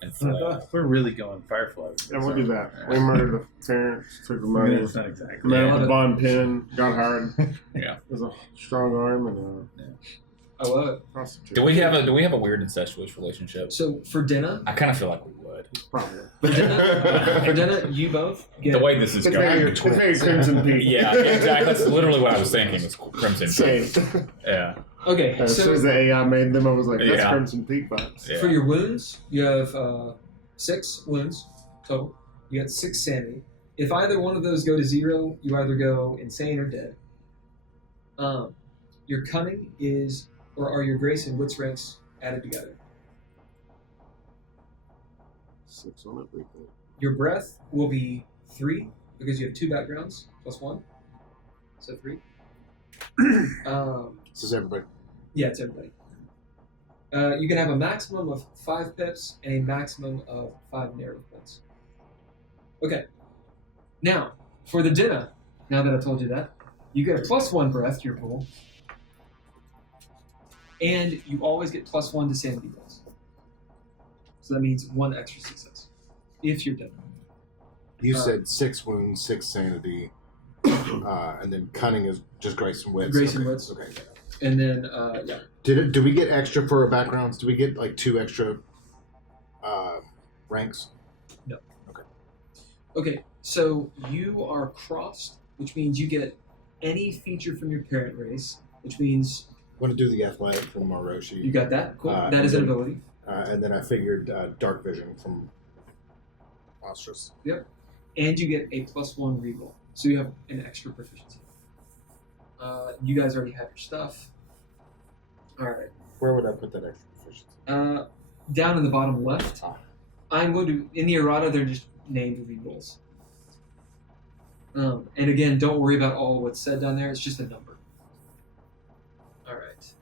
and fled? We're really going Firefly. And we'll do that. We murdered the parents, took the money. That's not exactly. Met Von Penn, got hired. Yeah. There's a strong arm and I love it. prostitute. Do we have a weird incestuous relationship? So for dinner, I kind of feel like we would. Probably. for dinner, you both get The way this is It's going. very Crimson Peak. Yeah, exactly. That's literally what I was thinking. Was Crimson. Same. Yeah. okay. As soon So as the AI made them, I was like, that's Yeah. Crimson Peak vibes. Yeah. for your wounds, you have 6 wounds total. You got 6 sanity. If either one of those go to 0, you either go insane or dead. Your cunning are your grace and wits ranks added together. 6 on everything. Your breath will be 3 because you have 2 backgrounds plus 1, so 3. This is everybody. Yeah, it's everybody. You can have a maximum of 5 pips and a maximum of 5 narrative points. Okay. Now, for the dinner, now that I told you that, you get a +1 breath to your pool, and you always get +1 to sanity rolls. So that means 1 extra success if you're dead. You said 6 wounds, 6 sanity, and then cunning is just grace and wits. Grace and Okay. wits. Okay. And then, yeah. Do we get extra for our backgrounds? Do we get like 2 extra ranks? No. Okay. Okay, so you are crossed, which means you get any feature from your parent race, which means I'm going to do the athletic from Maroshi. you got that. Cool. That is an ability. And then I figured dark vision from Ostrus. Yep. And you get a +1 reroll. So you have an extra proficiency. You guys already have your stuff. Alright. Where would I put that extra proficiency? Down in the bottom left. I'm going to, in the errata, they're just named rerolls. And again, don't worry about all what's said down there. It's just a number. Alright.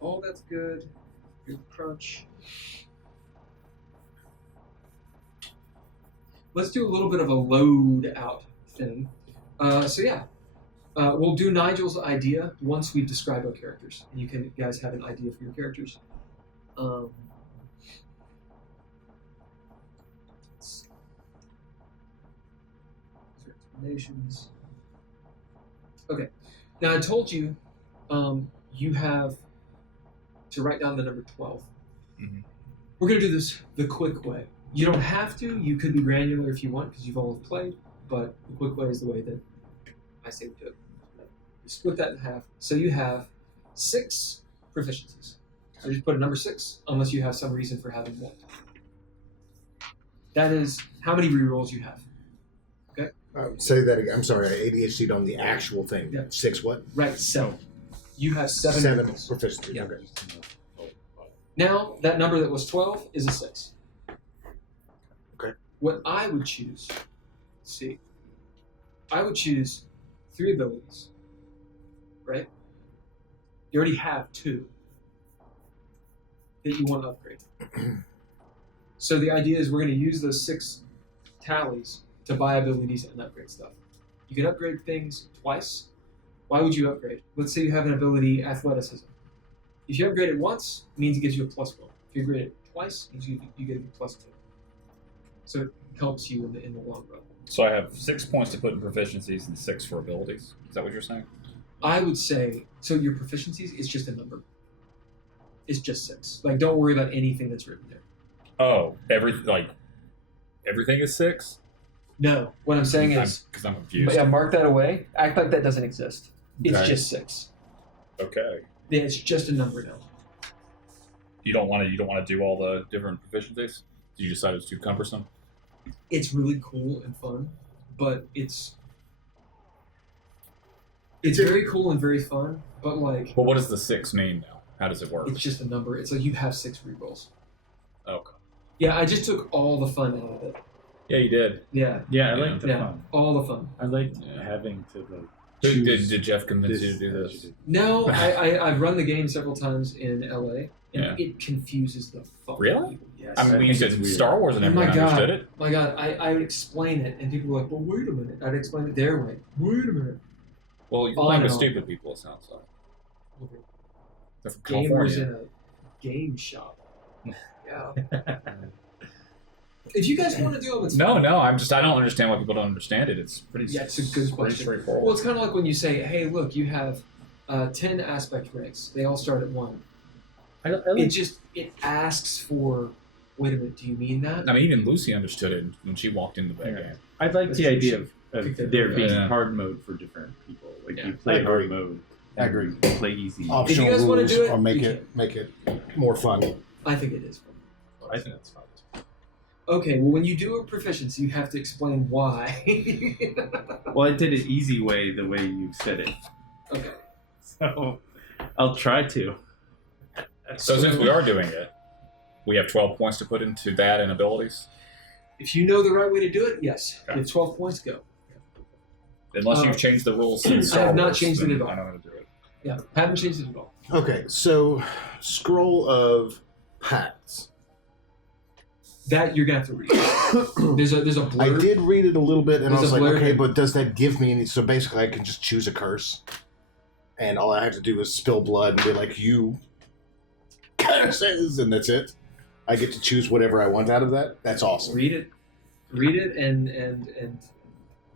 All that's good. Good crunch. Let's do a little bit of a load out thing. So yeah, we'll do Nigel's idea once we've described our characters, and you guys have an idea for your characters. Explanations. Okay. Now I told you, you have to write down the number 12. Mm-hmm. We're gonna do this the quick way. You don't have to. You could be granular if you want, because you've all played. But the quick way is the way that I say we do it. You split that in half, so you have 6 proficiencies. So just put a number 6, unless you have some reason for having one. That is how many rerolls you have. Okay. Say that again. I'm sorry. I ADHD'd on the actual thing. Yeah. 6 what? Right. 7. You have 7. 7 rerolls. proficiency. Yeah. Okay. Now that number that was 12 is a 6. Okay. What I would choose, let's see, I would choose 3 abilities, right? You already have 2 that you want to upgrade. So the idea is we're going to use those 6 tallies to buy abilities and upgrade stuff. You can upgrade things twice. Why would you upgrade? Let's say you have an ability, athleticism. If you upgrade it once, it means it gives you a +1. If you upgrade it twice, it means you get a +2. So it helps you in the long run. So I have 6 points to put in proficiencies and 6 for abilities. Is that what you're saying? I would say, so your proficiencies is just a number. It's just 6. Like, don't worry about anything that's written there. Oh, everything is 6? No, what I'm saying is, Because I'm confused. yeah, mark that away. Act like that doesn't exist. It's Okay. just 6. Okay. Yeah, it's just a number now. You don't want to do all the different proficiencies. You decide it's too cumbersome. It's really cool and fun, but it's very cool and very fun. But like, Well, what does the 6 mean now? How does it work? it's just a number. It's like you have 6 rerolls. Okay. Yeah, I just took all the fun out of it. Yeah, you did. Yeah, Yeah, I like the yeah, fun. all the fun. I liked having to like. Did Jeff convince you to do this? No, I've run the game several times in LA, and Yeah. it confuses the fuck. Really? out of people. Yes. I mean, when you think said it's weird. Star Wars and Oh my everyone God. understood it. My God, I would explain it, and people were like, "Well, wait a minute." I'd explain it their way. Wait a minute. Well, you're Oh, playing I with know. stupid people, it sounds like. Okay. They're from Gamers California. in a game shop. Yeah. If you guys want to do it, it's No, fine. no, I don't understand why people don't understand it. It's pretty. Yeah, it's a good pretty question. straightforward. Well, it's kind of like when you say, "Hey, look, you have 10 aspect ranks. They all start at 1." It asks for. Wait a minute. Do you mean that? I mean, even Lucy understood it when she walked into that Yeah. game. I like the idea of Pick that there up. being Yeah. hard mode for different people. Like Yeah. you play I hard agree. mode. I agree. You play easy. Optional guys wanna rules do it, or make you it more fun. I think it is fun. I think that's fun. Okay, well, when you do a proficiency, you have to explain why. Well, I did it easy way, the way you said it. Okay. So I'll try to. So since we are doing it, we have 12 points to put into that and abilities. If you know the right way to do it, yes. Okay. You have 12 points to go. Unless you've changed the rules since I have Star not Wars, changed it then at all. I don't know how to do it. Yeah, haven't changed it at all. Okay, so scroll of pacts. That you're gonna have to read. There's a I blurb. did read it a little bit, and I There's was a like, blurb okay, in- but does that give me any? So basically, I can just choose a curse, and all I have to do is spill blood and be like, "You curses," and that's it. I get to choose whatever I want out of that. That's awesome. Read it, and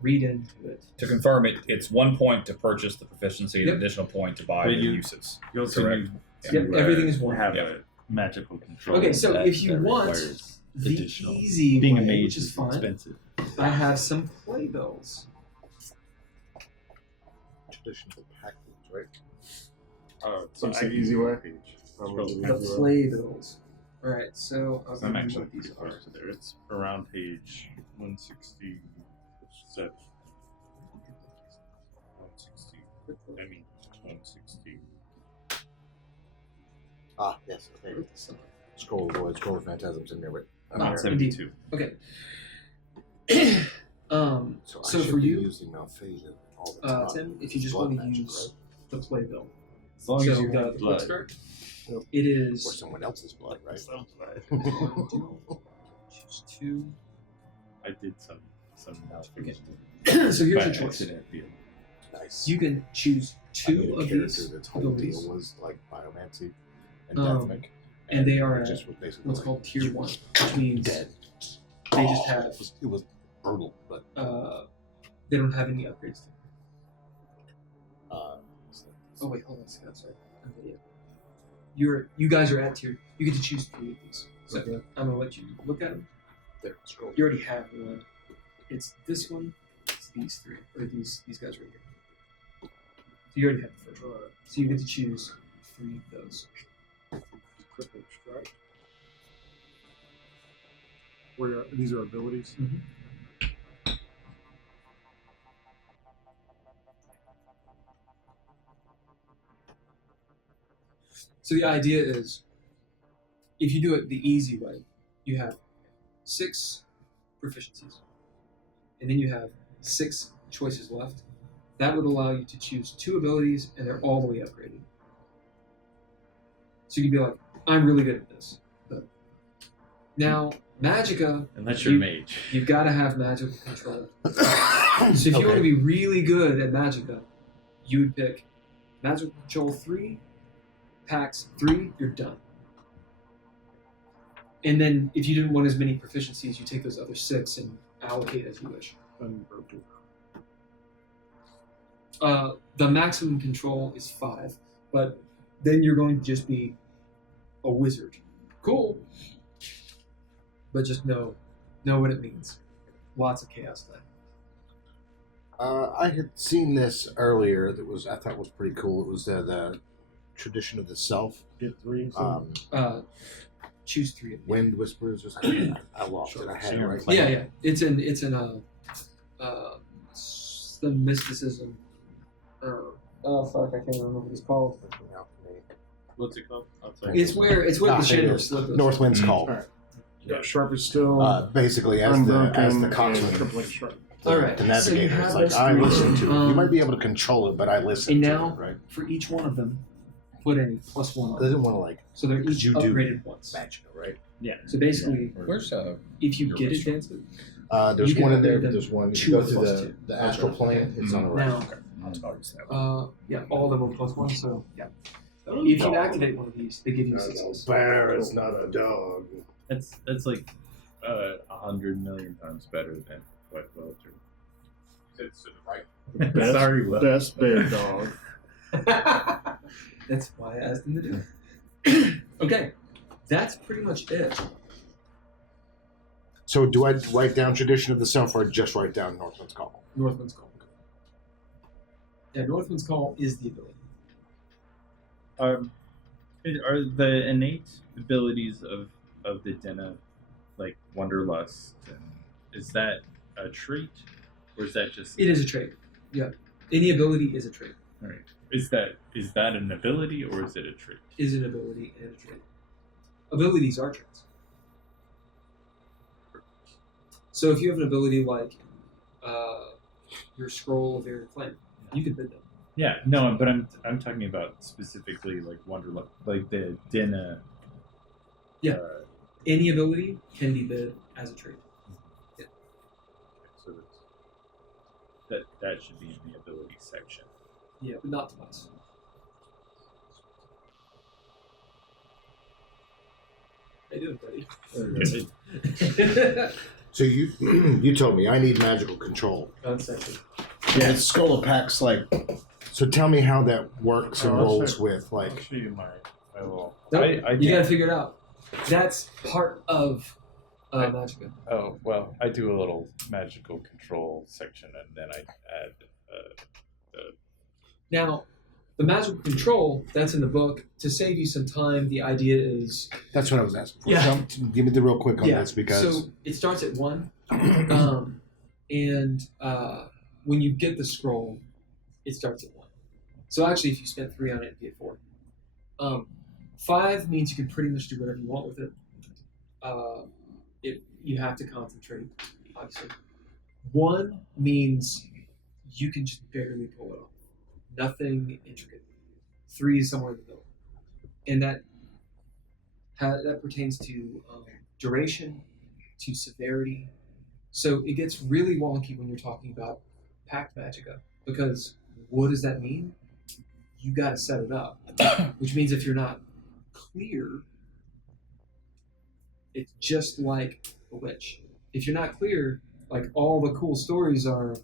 read into it. To confirm it, it's 1 point to purchase the proficiency, Yep. an additional point to buy But the you- uses. You also Correct. need Yep, to, everything is one. have Yep. a magical control. Okay, so that- if you that want requires the additional. easy Being way, a mage which is is fun, expensive. I have some playbills. Traditional pact, right? Some say easy way. The playbills. All right, so I'll I'm give you actually what these pretty are. close to there. It's around page 167. 160. I mean, 160. Ah, yes. Okay. Scroll of Void, Scroll of Phantasms in there, but Ah, 172. Okay. so, So I should for be you, using Malphasia all the time. Tim, if you just Blood want to magic, use the playbill. As long So as you the have quick blood. start, Yep. it right? Or is someone else's blood, right? choose 2. I did some malfunction. So here's by your choice. accident, yeah. Nice. You can choose I made 2 a of character these that's whole abilities, deal was like biomancy and Um, deathmake, and they are it at just was basically what's like, called Tier 1, which means dead. they just have It was brutal, but they don't have any upgrades. uh, Oh wait, hold on a second. Sorry, I'm an idiot. You guys are at tier. You get to choose 3 of these. So Okay. I'm gonna let you look at them. there, scroll. You already have one. It's this one. It's these 3, or these guys right here. So you already have the first one. So you get to choose 3 of those. Quick extract. Where these are abilities. So the idea is, if you do it the easy way, you have 6 proficiencies, and then you have 6 choices left. That would allow you to choose 2 abilities, and they're all the way upgraded. So you could be like, I'm really good at this. But now, Magicka, Unless you're a mage. you've got to have magical control. So if you want to be really good at Magicka, you would pick Magical Control 3, Packs 3, you're done. And then if you didn't want as many proficiencies, you take those other 6 and allocate as you wish. Unbroken. The maximum control is 5, but then you're going to just be a wizard. Cool. But just know what it means. Lots of chaos then. I had seen this earlier. That was I thought was pretty cool. It was the Tradition of the Self. Get 3. Choose 3 of them. Wind Whispers or something. I lost it. I had it right. Yeah. It's in the mysticism. Oh fuck! I can't remember what it's called. What's it called? It's where the shadow slip is. Northwind's Call. All right. Yeah, Sharp is still Basically, as the unbroken coxswain, and triple sharp. All right. the So you navigator. have It's like those I three. listen to it. You might be able to control it, but I listen And to now, it, right? for each one of them, put a +1. I didn't want to like So they're each you do upgraded once. magic, right? Yeah. So basically, Where's if you your get wisdom? advanced, There's you can one in there, upgrade but there's them one. If 2 you go or to +2. the astral plane, it's on the right. Now, all of them are +1. So yeah, if you activate one of these, they give you a success. Bear is not a dog. That's like 100 million times better than what Welcher. It's to the right. Best, Sorry, Will. best bear dog. That's why I asked him to do it. Okay, that's pretty much it. So do I write down Tradition of the Self or just write down Northwind's Call? Northwind's Call. Yeah, Northwind's Call is the ability. Are the innate abilities of the Denna like Wanderlust? Is that a trait, or is that just? It is a trait. Yeah, any ability is a trait. All right. Is that an ability or is it a trait? Is an ability and a trait. Abilities are traits. So if you have an ability like your Scroll of Air and Flame, you can bid them. Yeah, no, but I'm talking about specifically like Wanderlust, like the Denna. Yeah. Any ability can be bid as a trait. Yeah. So that should be in the ability section. Yeah, but not twice. How you doing, buddy? So you told me I need magical control. Unsettling. Yeah, it's Skull of Pax. Like, so tell me how that works and Oh, I'll rolls show- with I'll like. show you my little. Nope, I you do- gotta figure it out. That's part of Magica. Oh well, I do a little magical control section, and then I add. Now, the magical control, that's in the book. To save you some time, the idea is... That's what I was asking for. Yeah. Give me the real quick on this because So it starts at 1. And when you get the scroll, it starts at 1. So actually, if you spend 3 on it, you get 4. 5 means you can pretty much do whatever you want with it. You have to concentrate, obviously. 1 means you can just barely pull it off. Nothing intricate. 3 is somewhere in the middle. And that pertains to duration, to severity. So it gets really wonky when you're talking about pact magicka, because what does that mean? You got to set it up, which means if you're not clear, it's just like a witch. If you're not clear, like all the cool stories are.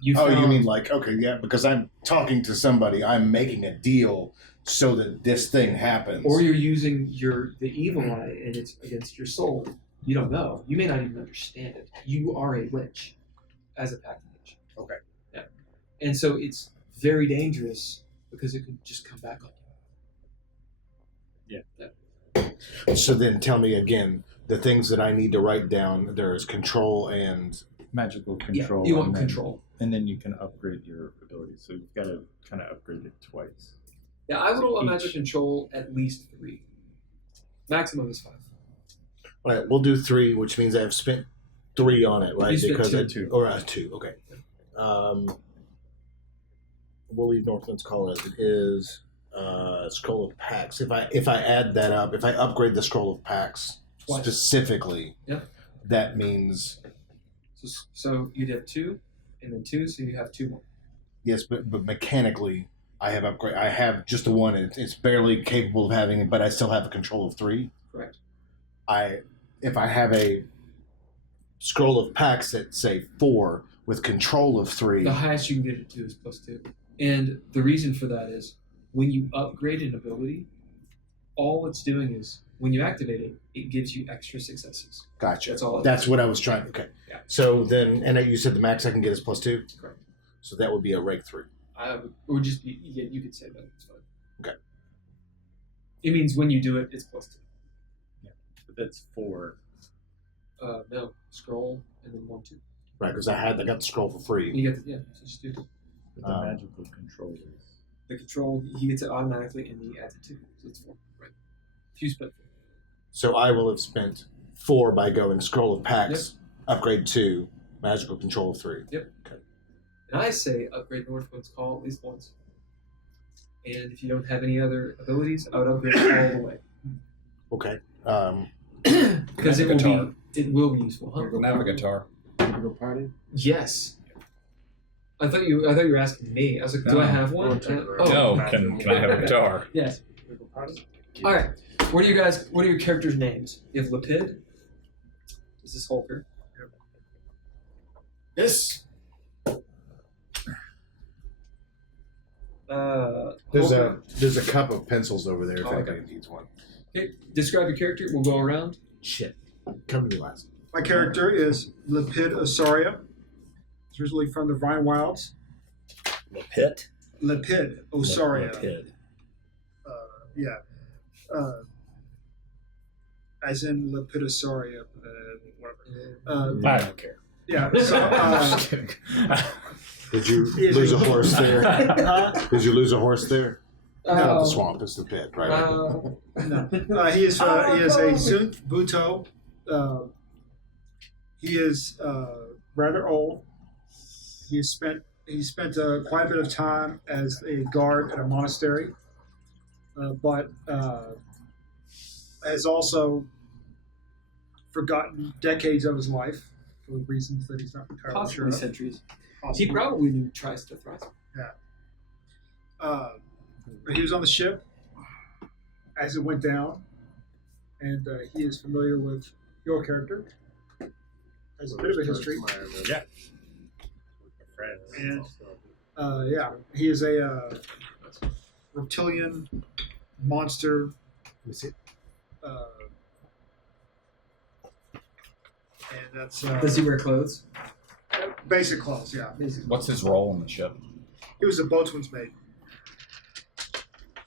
you found- mean like okay, yeah, because I'm talking to somebody, I'm making a deal so that this thing happens. Or you're using the evil eye and it's against your soul. You don't know. You may not even understand it. You are a witch as a pact witch. Okay. Yeah. And so it's very dangerous because it could just come back on you. Yeah. So then tell me again the things that I need to write down. There's control and Magical control. Yeah, you want and then- control. And then you can upgrade your abilities. So you've got to kind of upgrade it twice. Yeah, I would roll a Each. magic control at least 3. Maximum is 5. all right, we'll do 3, which means I've spent 3 on it, right? You spent because two. or 2, okay. We'll leave Northland's Call as it is. Scroll of Pax. If I add that up, if I upgrade the Scroll of Pax Twice. specifically, Yep. that means So you'd have 2, and then 2, so you have 2 more. yes, but mechanically, I have upgrade. I have just the 1. And it's barely capable of having it, but I still have a control of 3. Correct. If I have a Scroll of Pax at say 4 with control of 3. The highest you can get it to is +2. And the reason for that is when you upgrade an ability, all it's doing is when you activate it, it gives you extra successes. Gotcha. That's all it That's does. what I was trying. Okay. Yeah. So then, and you said the max I can get is +2. Correct. So that would be a rank 3. Or just you could say that. It's fine. It means when you do it, it's +2. But that's 4. No, scroll and then 1, 2. Right, because I got the scroll for free. You get so just do But the magical controllers. the control. He gets it automatically, and he adds it 2, so it's 4. Right. If you spent 4. So I will have spent 4 by going scroll of packs, upgrade 2, magical control of 3. Yep. Okay. And I say upgrade Northwind's Call at least once. And if you don't have any other abilities, I would upgrade it all the way. Okay. Because it will be useful. Huh? Can I have a guitar? Go party? Yes. I thought you were asking me. I was like, do I have one? No, can I have a guitar? Yes. All right. What are your characters' names? You have Lepid. This is Holker. Yes. There's Holker. a cup of pencils over there if Oh, anybody needs one. Okay. Describe your character. We'll go around. Shit. Come to me last. My character is Lepid Osaria. He's originally from the Vine Wilds. Pit? Lepid Osaria. Pit. Yeah. As in Lepidosauria, whatever. I don't care. Yeah. So, Did you lose a horse there? Did you lose a horse there? Not the swamp, it's the pit, right? no. He is a Zunt Buto. He is rather old. He spent quite a bit of time as a guard at a monastery, but has also forgotten decades of his life for reasons that he's not entirely sure Possibly of. centuries. Possibly. He probably knew tries to thrive. Yeah. He was on the ship as it went down, and he is familiar with your character. Has a bit of a history. Yeah. And he is a reptilian monster. And that's Does he wear clothes? basic clothes. Yeah, What's his role on the ship? he was a boatswain's mate.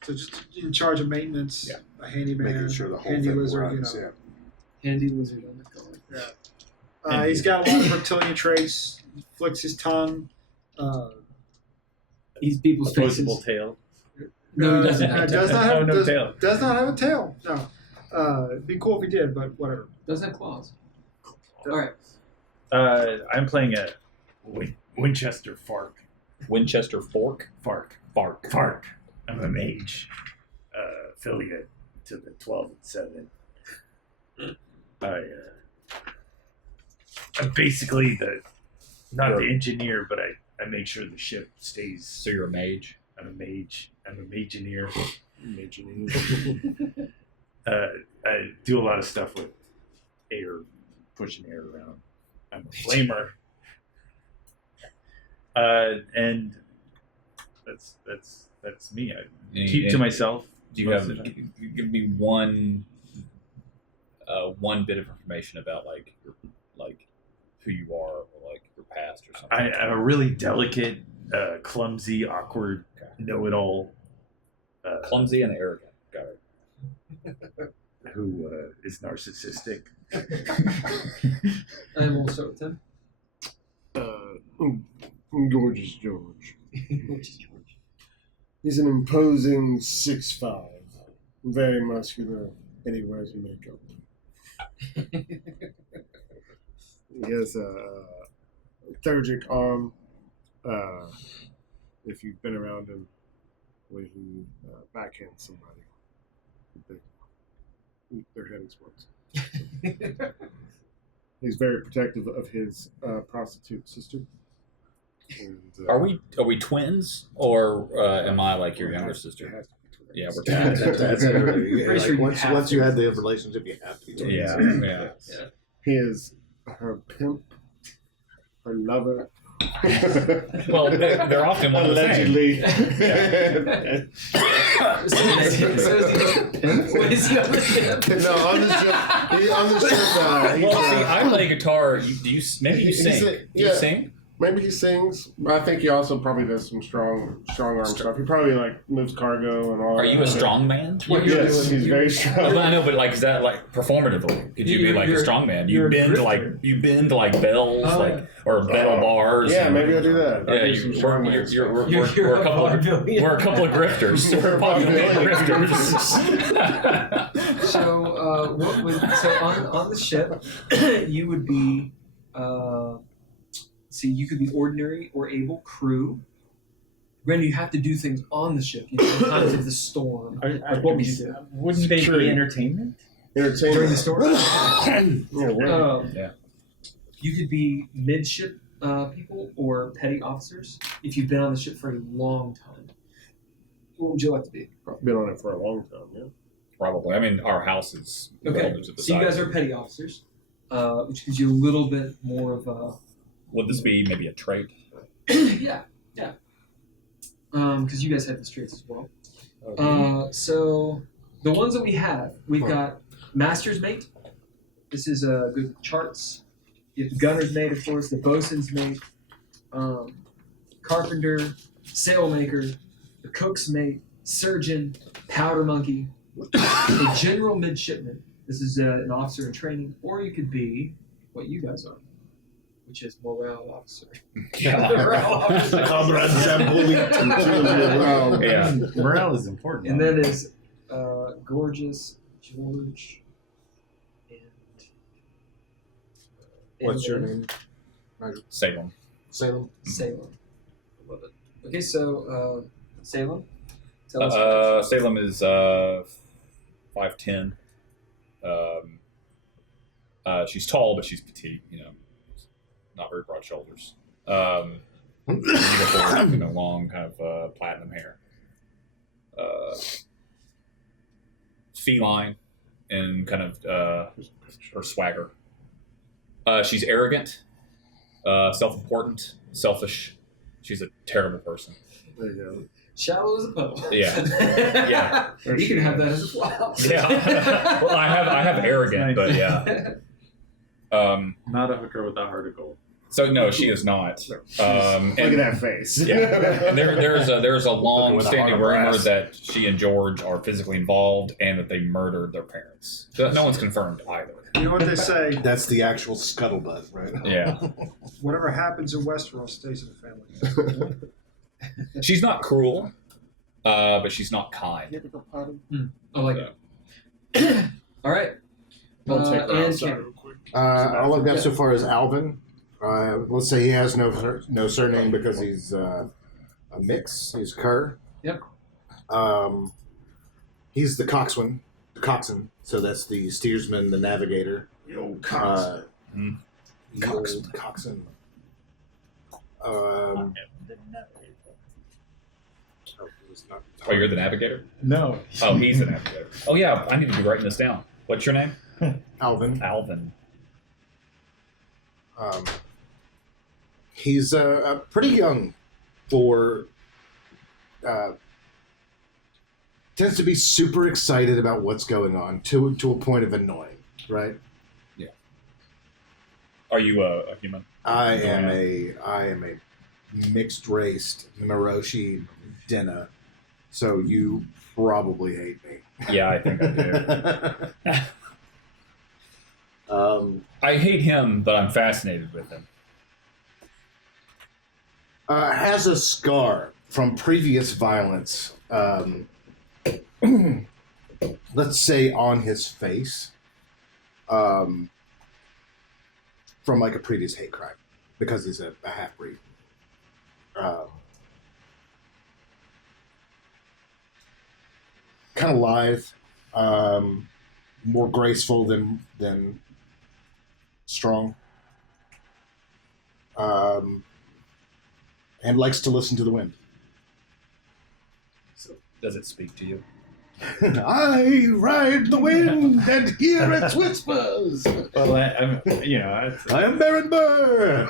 So just in charge of maintenance, Yeah. a handyman, Making sure the whole handy thing lizard, runs, you know. Handy lizard on the color. Yeah. He's got a lot of reptilian traits. He flicks his tongue. He's people's faces. Opposable tail. No, he doesn't have does tail. not have, No does, tail. does not have a tail. No. It'd be cool if he did, but whatever. Doesn't have claws. All right. I'm playing a Winchester Fark. Winchester Fork? Fark. I'm a mage. Affiliate to the 12 and 7. I'm basically not the engineer, but I make sure the ship stays. So you're a mage? I'm a mage. I'm a mageneer. Imagining. I do a lot of stuff with air, pushing air around. I'm a flamer. And that's me. I keep to myself. Do you have? Give me one bit of information about like who you are, or like your past or something. I'm a really delicate, clumsy, awkward, know-it-all. Clumsy and arrogant. Got it. Who is narcissistic. And we'll start with him. Gorgeous George. He's an imposing 6'5", very muscular, and he wears makeup. He has a lethargic arm. If you've been around him, when he backhands somebody, their head explodes. He's very protective of his prostitute sister. And, Are we twins, or am I like your younger sister? Yeah, we're twins. That's everybody. Pretty sure you once have you to. had the relationship, you have to be doing Yeah. He is her pimp, her lover. Well, they're often one of the same. Allegedly. What is he on the ship? No, on the ship. He's Well, see, I play guitar. Do you? Maybe you sing. Do you sing? Maybe he sings, but I think he also probably does some strong arm stuff. He probably like moves cargo and all. Are that. you a strong man? Yes, he's very strong. Well, I know, but like, is that like performatively? Could you be like a strong man? You bend to like bells, or metal bars. Yeah, maybe I'll do that. We're a couple of grifters. We're grifters. So on the ship, you would be. See, you could be ordinary or able crew. Granted, you have to do things on the ship. You know, in times of the storm. What would you do? Wouldn't they be entertainment? During the storm? Yeah. You could be midship people or petty officers if you've been on the ship for a long time. What would you like to be? Been on it for a long time, yeah. Probably. I mean, our house is. Okay. So you guys are petty officers, which gives you a little bit more of a. Would this be maybe a trait? Yeah. Because you guys have these traits as well. So the ones that we've got Master's Mate. This is good charts. You have the Gunner's Mate, of course, the Bosun's Mate, Carpenter, Sailmaker, the Cook's Mate, Surgeon, Powder Monkey, a General Midshipman. This is an officer in training, or you could be what you guys are, which is Morale Officer. Morale Officer. Yeah, morale is important. And that is Gorgeous George. What's your name? Salem. Salem. Salem. I love it. Okay, so Salem. Tell us. Salem is 5'10". She's tall, but she's petite. You know, not very broad shoulders. Beautiful, long kind of platinum hair. Feline and kind of her swagger. She's arrogant, self-important, selfish. She's a terrible person. There you go. Shallow as a puddle. Yeah. Yeah. You can have that as a flaw. Yeah. Well, I have arrogant, but yeah. Not a hooker with a heart of gold. So no, she is not. Look at that face. Yeah. And there's a long-standing With a heart of rumor brass. that she and George are physically involved and that they murdered their parents. So no one's confirmed either. You know what they say? That's the actual scuttlebutt, right? Yeah. Whatever happens in Westeros stays in the family. She's not cruel, but she's not kind. I like it. All right. I'll take her and outside Cameron. real quick. All I've got so far is Alvin. Let's say he has no surname because he's a mix. He's Kerr. Yep. He's the coxswain, so that's the steersman, the navigator. Yo, cox. Coxswain. Oh, you're the navigator? No. Oh, he's the navigator. Oh yeah, I need to be writing this down. What's your name? Alvin. Alvin. He's pretty young for. Tends to be super excited about what's going on to a point of annoying, right? Yeah. Are you a human? I am a mixed raced Miroshi Denna, so you probably hate me. Yeah, I think I do. um, I hate him, but I'm fascinated with him. has a scar from previous violence. Let's say on his face, from like a previous hate crime, because he's a half breed. Kind of lithe, more graceful than strong, and likes to listen to the wind. So, does it speak to you? I ride the wind and hear its whispers. Well, I'm that's I am Baron Burr.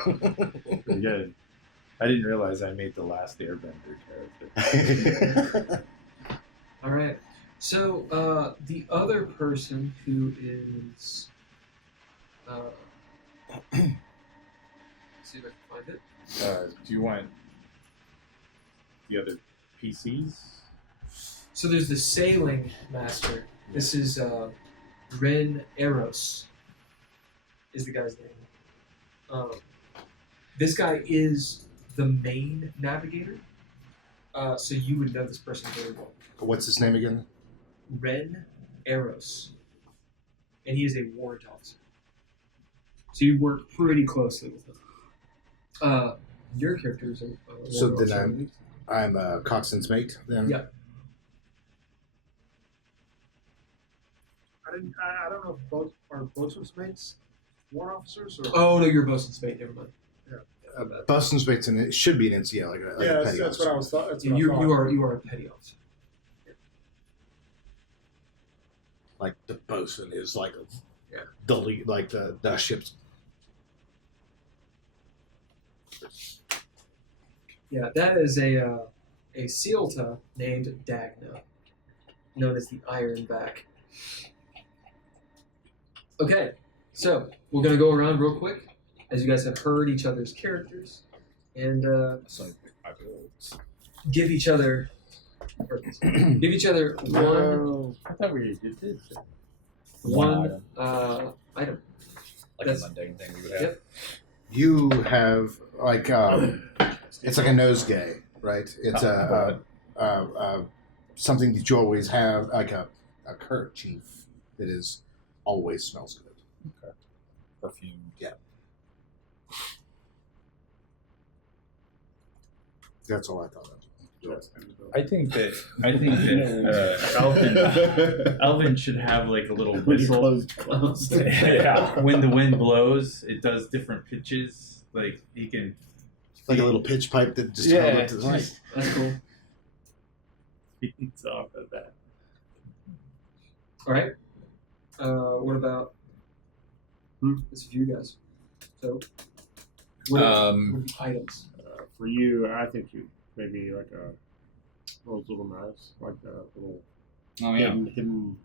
pretty good. I didn't realize I made the last Airbender character. All right. So the other person who is, let's see if I can find it. Do you want the other PCs? So there's the sailing master. This is Ren Eros. Is the guy's name. This guy is the main navigator. So you would know this person very well. What's his name again? Ren Eros. And he is a warrant officer. So you work pretty closely with him. Your character is a So warrant then officer. I'm Coxswain's mate. Then Yeah. I don't know if both are boatswain's mates, warrant officers, or Oh no, you're bosun's mate. Never mind. Buston's mate's and it should be an NCO, like a yeah, petty that's what I officer. was thought. That's what I You thought. you are a petty officer. Like the bosun is like Yeah. the lead, like the ship's. Yeah, that is a Sealta named Dagna, known as the Ironback. Okay, so we're gonna go around real quick, as you guys have heard each other's characters, and give each other one I thought we just did. one item. Like That's- a mundane thing we would have. Yep. You have like it's like a nosegay, right? It's something that you always have, like a kerchief that is always smells good. Perfume. Yeah. That's all I thought of. I think that Alvin should have like a little whistle. Yeah. When the wind blows, it does different pitches. Like he can. Like a little pitch pipe that just Yeah, held up to the light. That's cool. Feeds off of that. All right. What about this for you guys? So, what are the items? For you, I think you maybe like those little knives, like little Oh yeah. hidden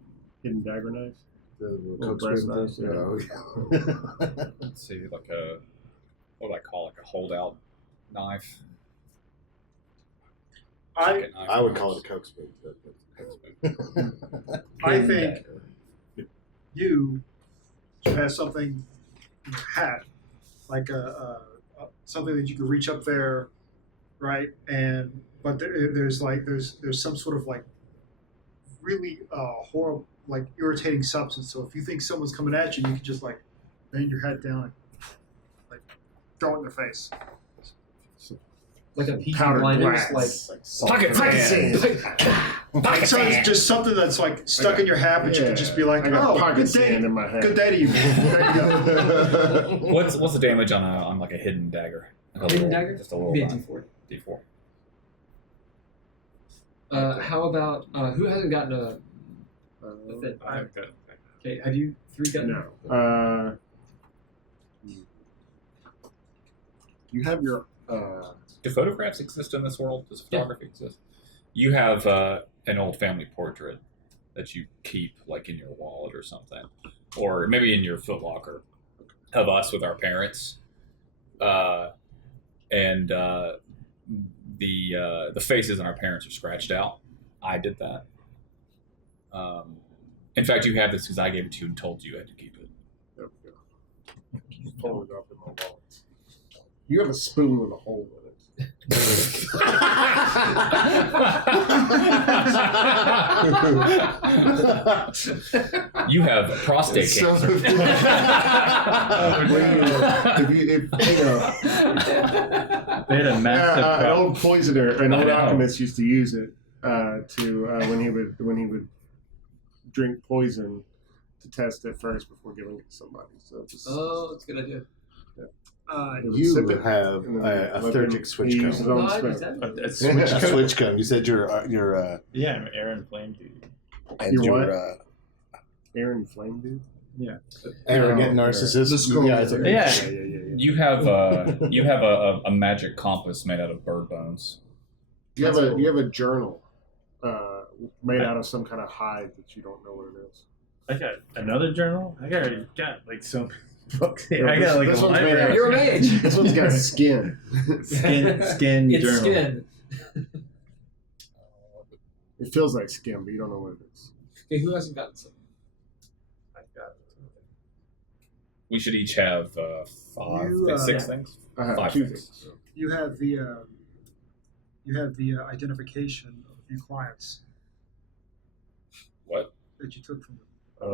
dagger knives. The Little Coke brass spoon knives, thing? yeah. Oh, yeah. Let's see, like a what would I call like a holdout knife? I Pocket knife, I would perhaps. call it a Coke spoon. but- I think you should have something in your hat, like something that you could reach up there, right? And but there's some sort of like really horrible, like irritating substance. So if you think someone's coming at you, you can just like bang your head down, and, like throw it in their face. Like a Peaky Powdered Blinders, glass. like So it's just something that's like stuck in your hat, but you can just be like, I got "Oh, pocket good day, sand in my head. good day to you." There you go. What's the damage on like a hidden dagger? Like a hidden little- dagger. Just a little Be a knife. D4. D4. How about who hasn't gotten a fit? I've got. Okay, have you three gotten? No. You have your. Do photographs exist in this world? Does Yeah. photography exist? You have an old family portrait that you keep like in your wallet or something, or maybe in your footlocker of us with our parents, and the faces on our parents are scratched out. I did that. In fact, you have this because I gave it to you and told you had to keep it. There we go. Pull it up in my wallet. You have a spoon with a hole in it. You have prostate So- cancer. They had a massive. An old poisoner, an I old know. alchemist used to use it to when he would drink poison to test it first before giving it to somebody. So just, Oh, that's a good idea. he would You sip it, have and then a let Thurgic him- switch he cone. uses it No, on I the understand. A switch A code. switch cone. You said you're Yeah, I'm Aaron Flame Dude. and You're you're what? Aaron Flame Dude. Yeah. arrogant narcissist. The skull. Yeah, it's a- Yeah. You have a magic compass made out of bird bones. You have a journal made out of some kind of hide that you don't know what it is. I got another journal. I got like so. I got like This a one's library. very- You're a mage. This one's got skin. Skin It's journal. skin. It feels like skin, but you don't know what it is. Okay, who hasn't gotten some? We should each have 5, You, 6 things. I have 5 2 things. things. You have the identification of a few clients What? that you took from them.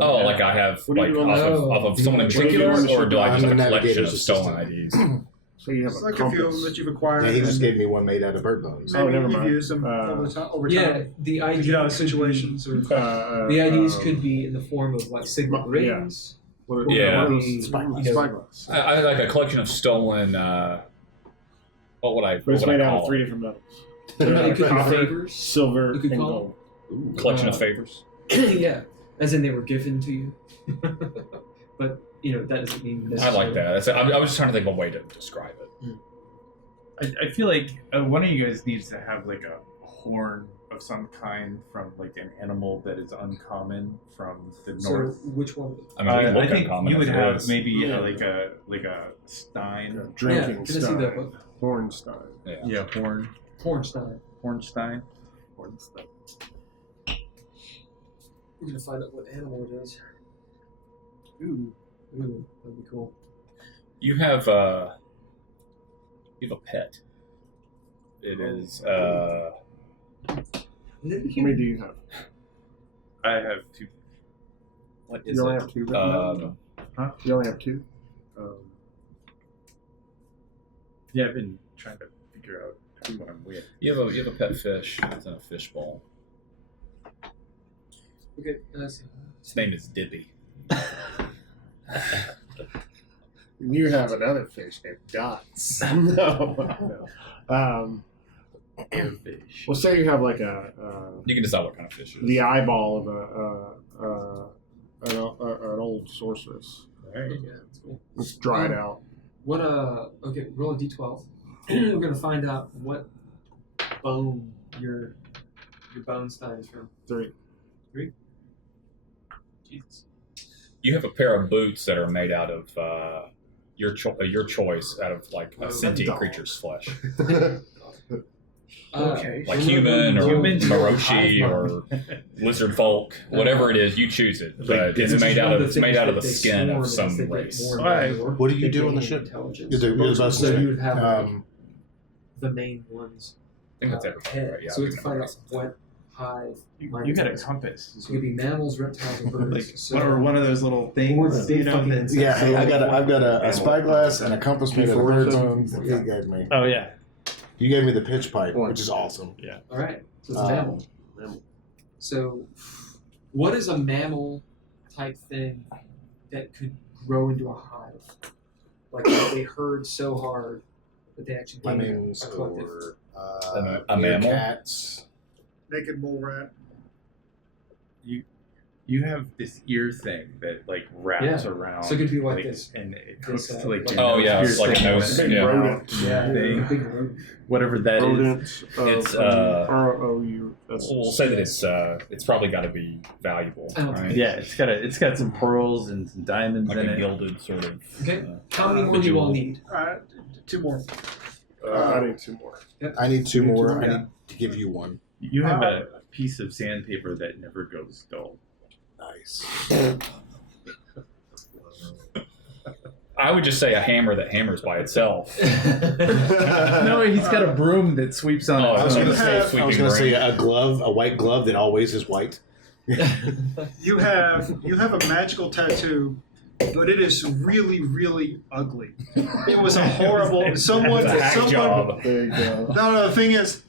Oh, like I have What do like you off do? of someone in What do you particular, do? or do I just I'm have the a collection of navigator's stolen assistant. IDs? So you have It's a like a few of them compass. that you've acquired. Yeah, he just and gave me one made out of bird bones. maybe never you've mind. used them over Yeah, time. the To IDs get out of could be- situations or The IDs could be in the form of like signet Yeah. rings. What are, Yeah. what are The- those? Spyglass. you know- Spyglass. I like a collection of stolen. What would I? But it's what would made I out call of 3 different metals. It could be Copper, favors. silver, You could and call gold. it? Collection of favors. Yeah, as in they were given to you. But that doesn't mean. I like that. I was just trying to think of a way to describe it. I feel like one of you guys needs to have like a horn of some kind from like an animal that is uncommon from the So north. which one? I mean, we I look think uncommon you would if it have is. maybe Yeah. like a stein. A drinking Can I see that stein. book? Hornstein. Yeah, Hornstein. Hornstein. Hornstein. We're gonna find out what animal it is. Ooh, that'd be cool. You have a pet. It is Wouldn't it be How many cute? do you have? I have 2. what is You only it? have 2 right now? You only have 2? Yeah, I've been trying to figure out who I'm with. You have a pet fish. It's in a fish bowl. Okay, let's see. His name is Dippy. You have another fish named Dots. no. Airfish. Well, say you have like You can decide what kind of fish it is. the eyeball of an old sorceress. Okay, that's cool. It's dried out. What okay, roll a d12. We're gonna find out what bone your bone stein is from. 3. Jesus. You have a pair of boots that are made out of your choice, out of like a sentient dog. creature's flesh, Okay. like human or Human. Maroshi or lizard folk, whatever it is, you choose it. But it's made out of the skin of some race. What do you do on the ship? Intelligence. You're the best So ship. you would have Um, the main ones. I think that's everything, Head. right? Yeah. So I we have to think find that's out what hive. You got a compass. So it could be mammals, reptiles, or birds. Like so, or one of those little Or things, big you know. fucking- That's Yeah, hey, I've got a Animal. spyglass and a compass made of Before bird the- bones that you gave me. Oh yeah. You gave me the pitch pipe, which is awesome. All right. So it's a Um, mammal. So, what is a mammal type thing that could grow into a hive? Like they herd so hard that they actually gain Lemmings a collective. or A mammal? cats. naked mole rat. You have this ear thing that like wraps Yeah. around. So it could be like this. and it This, hooks to like. Oh, your yeah, nose it's like a piercing nose, and yeah. Rodent. Yeah, Thing. big rodent. Whatever that is. Rodent. It's, ROUS. We'll say that it's probably got to be valuable, I don't right? think- Yeah, it's got some pearls and some diamonds Like in a it. gilded sort of. Okay. How many more do you all need? 2 more. I need 2 more. I need 2 more. I Yeah. need to give you one. You have a piece of sandpaper that never goes dull. Nice. I would just say a hammer that hammers by itself. No, he's got a broom that sweeps on Oh, its I was own. gonna say, Sweeping say ring. a glove, a white glove that always is white. You have a magical tattoo, but it is really, really ugly. It was a horrible. Someone. It's a hack job. There you go. No. The thing is,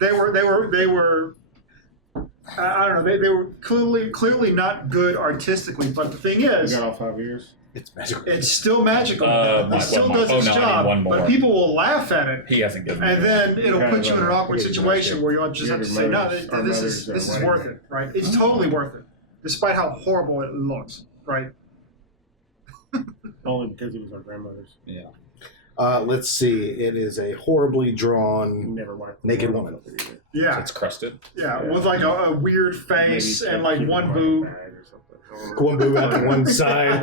they were. I don't know. They were clearly not good artistically. But the thing You is, got all 5 years? It's magical. it's still magical. One It still more. does Oh, its no, I need job. one more. But people will laugh at it. He hasn't given me And then it'll Okay, put you in an well, awkward here's situation my where you'll just have to say, no, this is wedding worth it, right? It's totally worth it, despite how horrible it looks, right? Only because it was our grandmother's. Yeah. Let's see. It is a horribly drawn. Never wiped the Naked floor woman. with it either. Yeah, It's crusted. yeah, with like a weird face Maybe and like keep it one in a boob. bag or something. One move out to one side.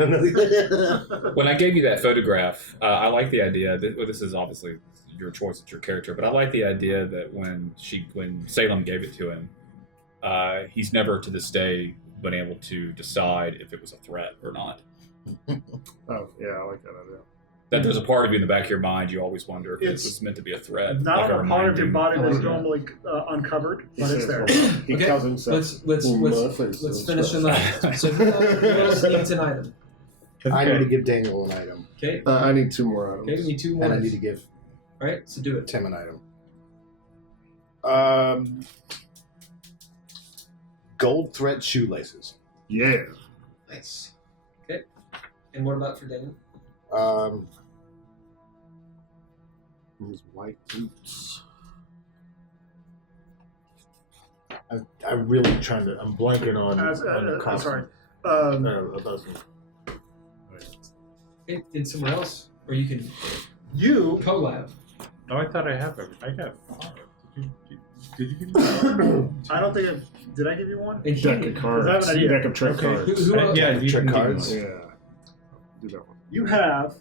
When I gave you that photograph, I like the idea. This is obviously your choice, it's your character, but I like the idea that when Salem gave it to him, he's never to this day been able to decide if it was a threat or not. Oh, yeah, I like that idea. That there's a part of you in the back of your mind, you always wonder if It's this was meant to be a threat. Not like a part of your body that's Oh, yeah. normally uncovered, He but it's says, there. He Okay, tells himself. let's finish the night. So who else needs an item? I need to give Daniel an item. Okay. I need 2 more items. Okay, we need 2 more. And I need to give All right, so do it. Tim an item. Gold thread shoelaces. Yeah. Nice. Okay. And what about for Daniel? These white boots. I'm really trying to. I'm blanking on the costume. Sorry. Those- Okay, and somewhere else, or you can You collab. Oh, I thought I have it. I got 5. Did you give me? I don't think did I give you one? And Deck he, of cards. I have an idea. Deck of trick Okay, cards. who else? Yeah, you Trick can cards. give me Yeah. Do that one. You have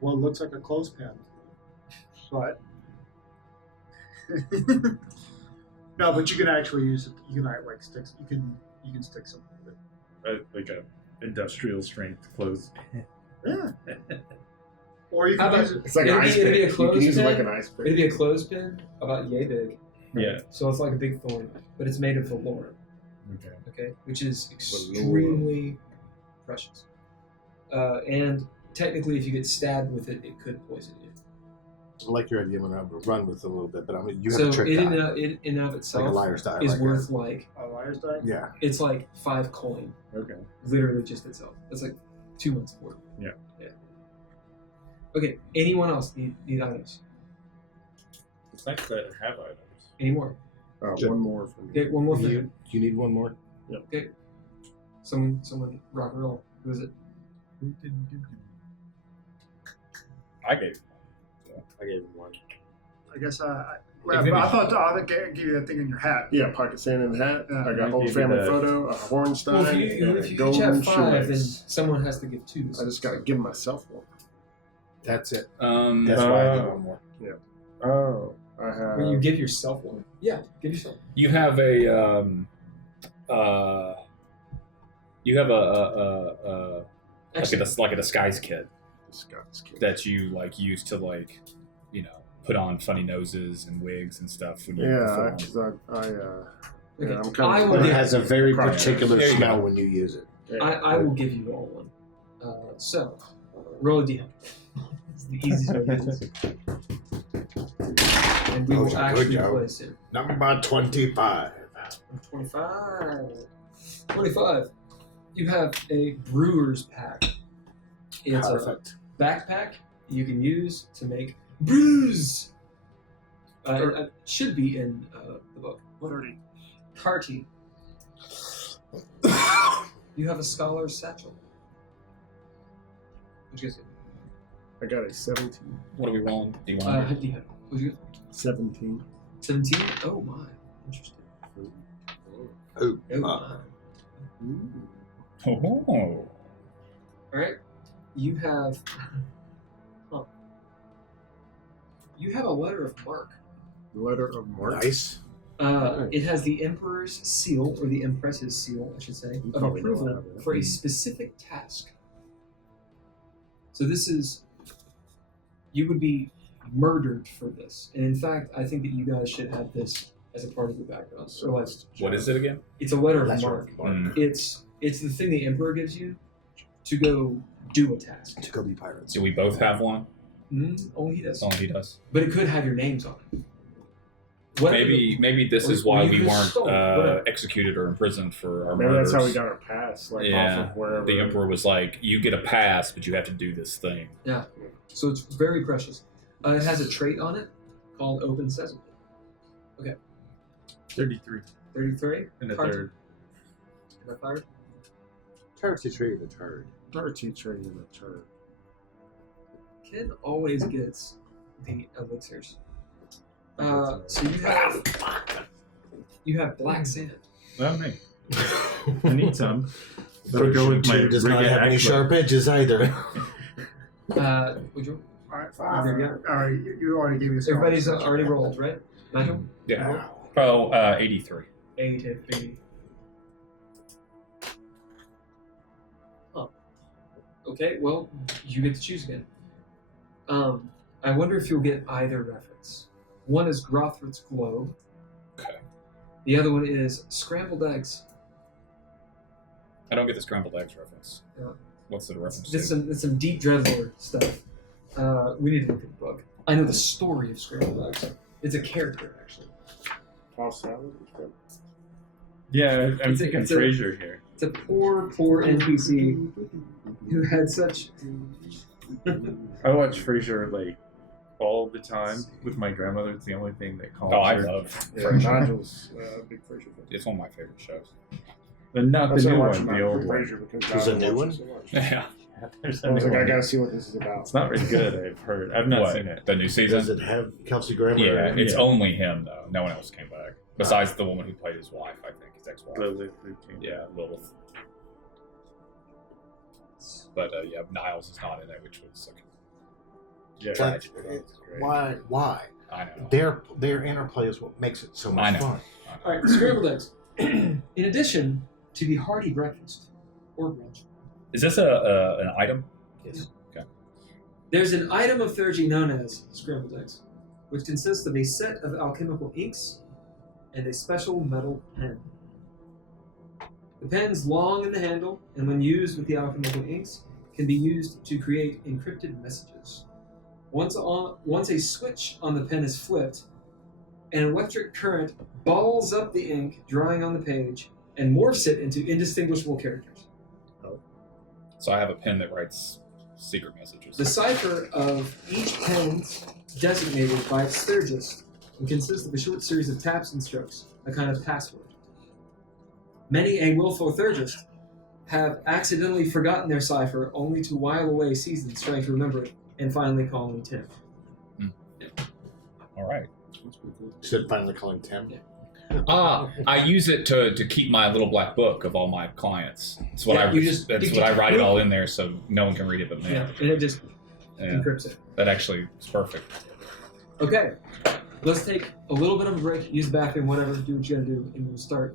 what looks like a clothespin, but no, but you can actually use it. You can like stick. You can stick something with it. like a industrial strength clothes. Yeah. Or you How can about- use it. It's like an ice It'd be pick. a You can use it like clothespin. an ice pick. It'd be a clothespin about yay big. Yeah. So it's like a big thorn, but it's made of velour. Okay. Okay, which is extremely precious. And technically, if you get stabbed with it, it could poison you. I like your idea. I'm gonna run with it a little bit, but I mean, you have So a trick it die. in and of Like itself a liar's die. is like worth that. like A liar's die. Yeah. it's like 5 coin, Okay. literally just itself. That's like 2 months worth. Yeah. Yeah. Okay. Anyone else need items? It's nice that I have items. Any more? One more for me. Okay, one more for You need one more? Okay. Someone rock and roll. Who is it? Who didn't give you? I gave. I gave him one. I guess I Maybe- thought I gave you that thing in your hat. Yeah, pocket sand in the hat. Yeah. I got I old gave you family the- photo, a Hornstein, Well, and if a you each golden have 5, then shoelace. someone has to give 2. I just gotta give myself one. That's it. Um, That's why I need one more. Oh, I have. When you give yourself one. Yeah, give yourself. you have a Actually, like a disguise kit Scott's kid. that you like use to like, you know, put on funny noses and wigs and stuff when you Yeah, perform. because okay. I'm kind I of. will It give, has a very Right. particular There you smell go. when you use it. I will give you all one. So, roll a d100. It's the easiest way to do this. And we Oh, will good actually job. place it. Number 25. 25. 25. You have a brewer's pack. It's Perfect. a backpack you can use to make brews. It should be in the book. 30. Carty. You have a scholar's satchel. What'd you guys get? I got a 17. What are we rolling? Do you want? What'd you get? 17. 17? Oh my. Interesting. Oh, Oh my. Oh. Alright. You have you have a letter of marque. Letter of mark. nice. It has the Emperor's seal, or the Empress's seal, I should say, You of probably know approval what that for a is. specific task. So this is, you would be murdered for this. And in fact, I think that you guys should have this as a part of your background. So like, What is it again? it's a letter of Lesser marque. Mm. It's the thing the Emperor gives you to go do a task. To go be pirates. Do we both have one? Only he does. That's all he does. But it could have your names on it. Whether- Maybe this is or why you we could weren't stole, whatever. executed or imprisoned for our Maybe murders. that's how we got our pass, like Yeah. off of wherever. The Emperor was like, "You get a pass, but you have to do this thing." Yeah. So it's very precious. It has a trait on it called Open Sesame. 33 33. and a Card- third. Am I fired? Turkey tree the turd. Dirty tree in the turd. Ken always gets the elixirs. So you have black sand. Well, me. I need some. go with my does not Myri'i have any Expanse. sharp edges either. Would you? All right, There you fine. All right, you already gave me. Everybody's already rolled, right? Nigel? Yeah. Oh, 83. 83. Huh. Okay, well, you get to choose again. I wonder if you'll get either reference. One is Grothrid's Globe. Okay. The other one is Scrambled Eggs. I don't get the scrambled eggs reference. Yeah. What's the reference It's to? some deep DreadLore stuff. We need to look at the book. I know the story of Scrambled Eggs. It's a character, actually. Toss salad. Yeah, I'm It's a- thinking it's a- Frasier here. It's a poor NPC who had such... I watch Frasier like all the time with my grandmother. It's the only thing that calms Oh, I her. love Yeah, Frasier. Nigel's big Frasier fan. It's one of my favorite shows. And not That's the why new I watch one, my the old one. Frasier because There's a Nigel new watches one? so much. Yeah. There's I a was new like, I one. gotta see what this is about. It's not very good. I've heard. I've not What? seen it. The new season? Does it have Kelsey Grammer? Yeah, in it? it's Yeah. only him though. No one else came back besides the woman who played his wife. I think his ex-wife. Lilith routine. Yeah, Lilith. But yeah, Niles is not in it, which was like, Yeah. But why? Why? I know. Their interplay is what makes it so I much know. fun. All right, Scrambled Eggs. In addition to the hearty breakfast, or brunch, Is this an item? Yes. there's an item of theurgy known as Scrambled Eggs, which consists of a set of alchemical inks and a special metal pen. The pen's long in the handle, and when used with the alchemical inks, can be used to create encrypted messages. Once a switch on the pen is flipped, an electric current balls up the ink, drawing on the page, and morphs it into indistinguishable characters. So I have a pen that writes secret messages. The cipher of each pen designated by its theurgist and consists of a short series of taps and strokes, a kind of password. Many a willful theurgist have accidentally forgotten their cipher only to while away seasons trying to remember it and finally calling Tim. All right. You said finally calling Tim. Yeah. I use it to keep my little black book of all my clients. That's what Yeah, I write it all in there, so no one can read it but me. Yeah, and it just Yeah. encrypts it. That actually is perfect. Okay, let's take a little bit of a break, use the bathroom, whatever, do what you gotta do, and we'll start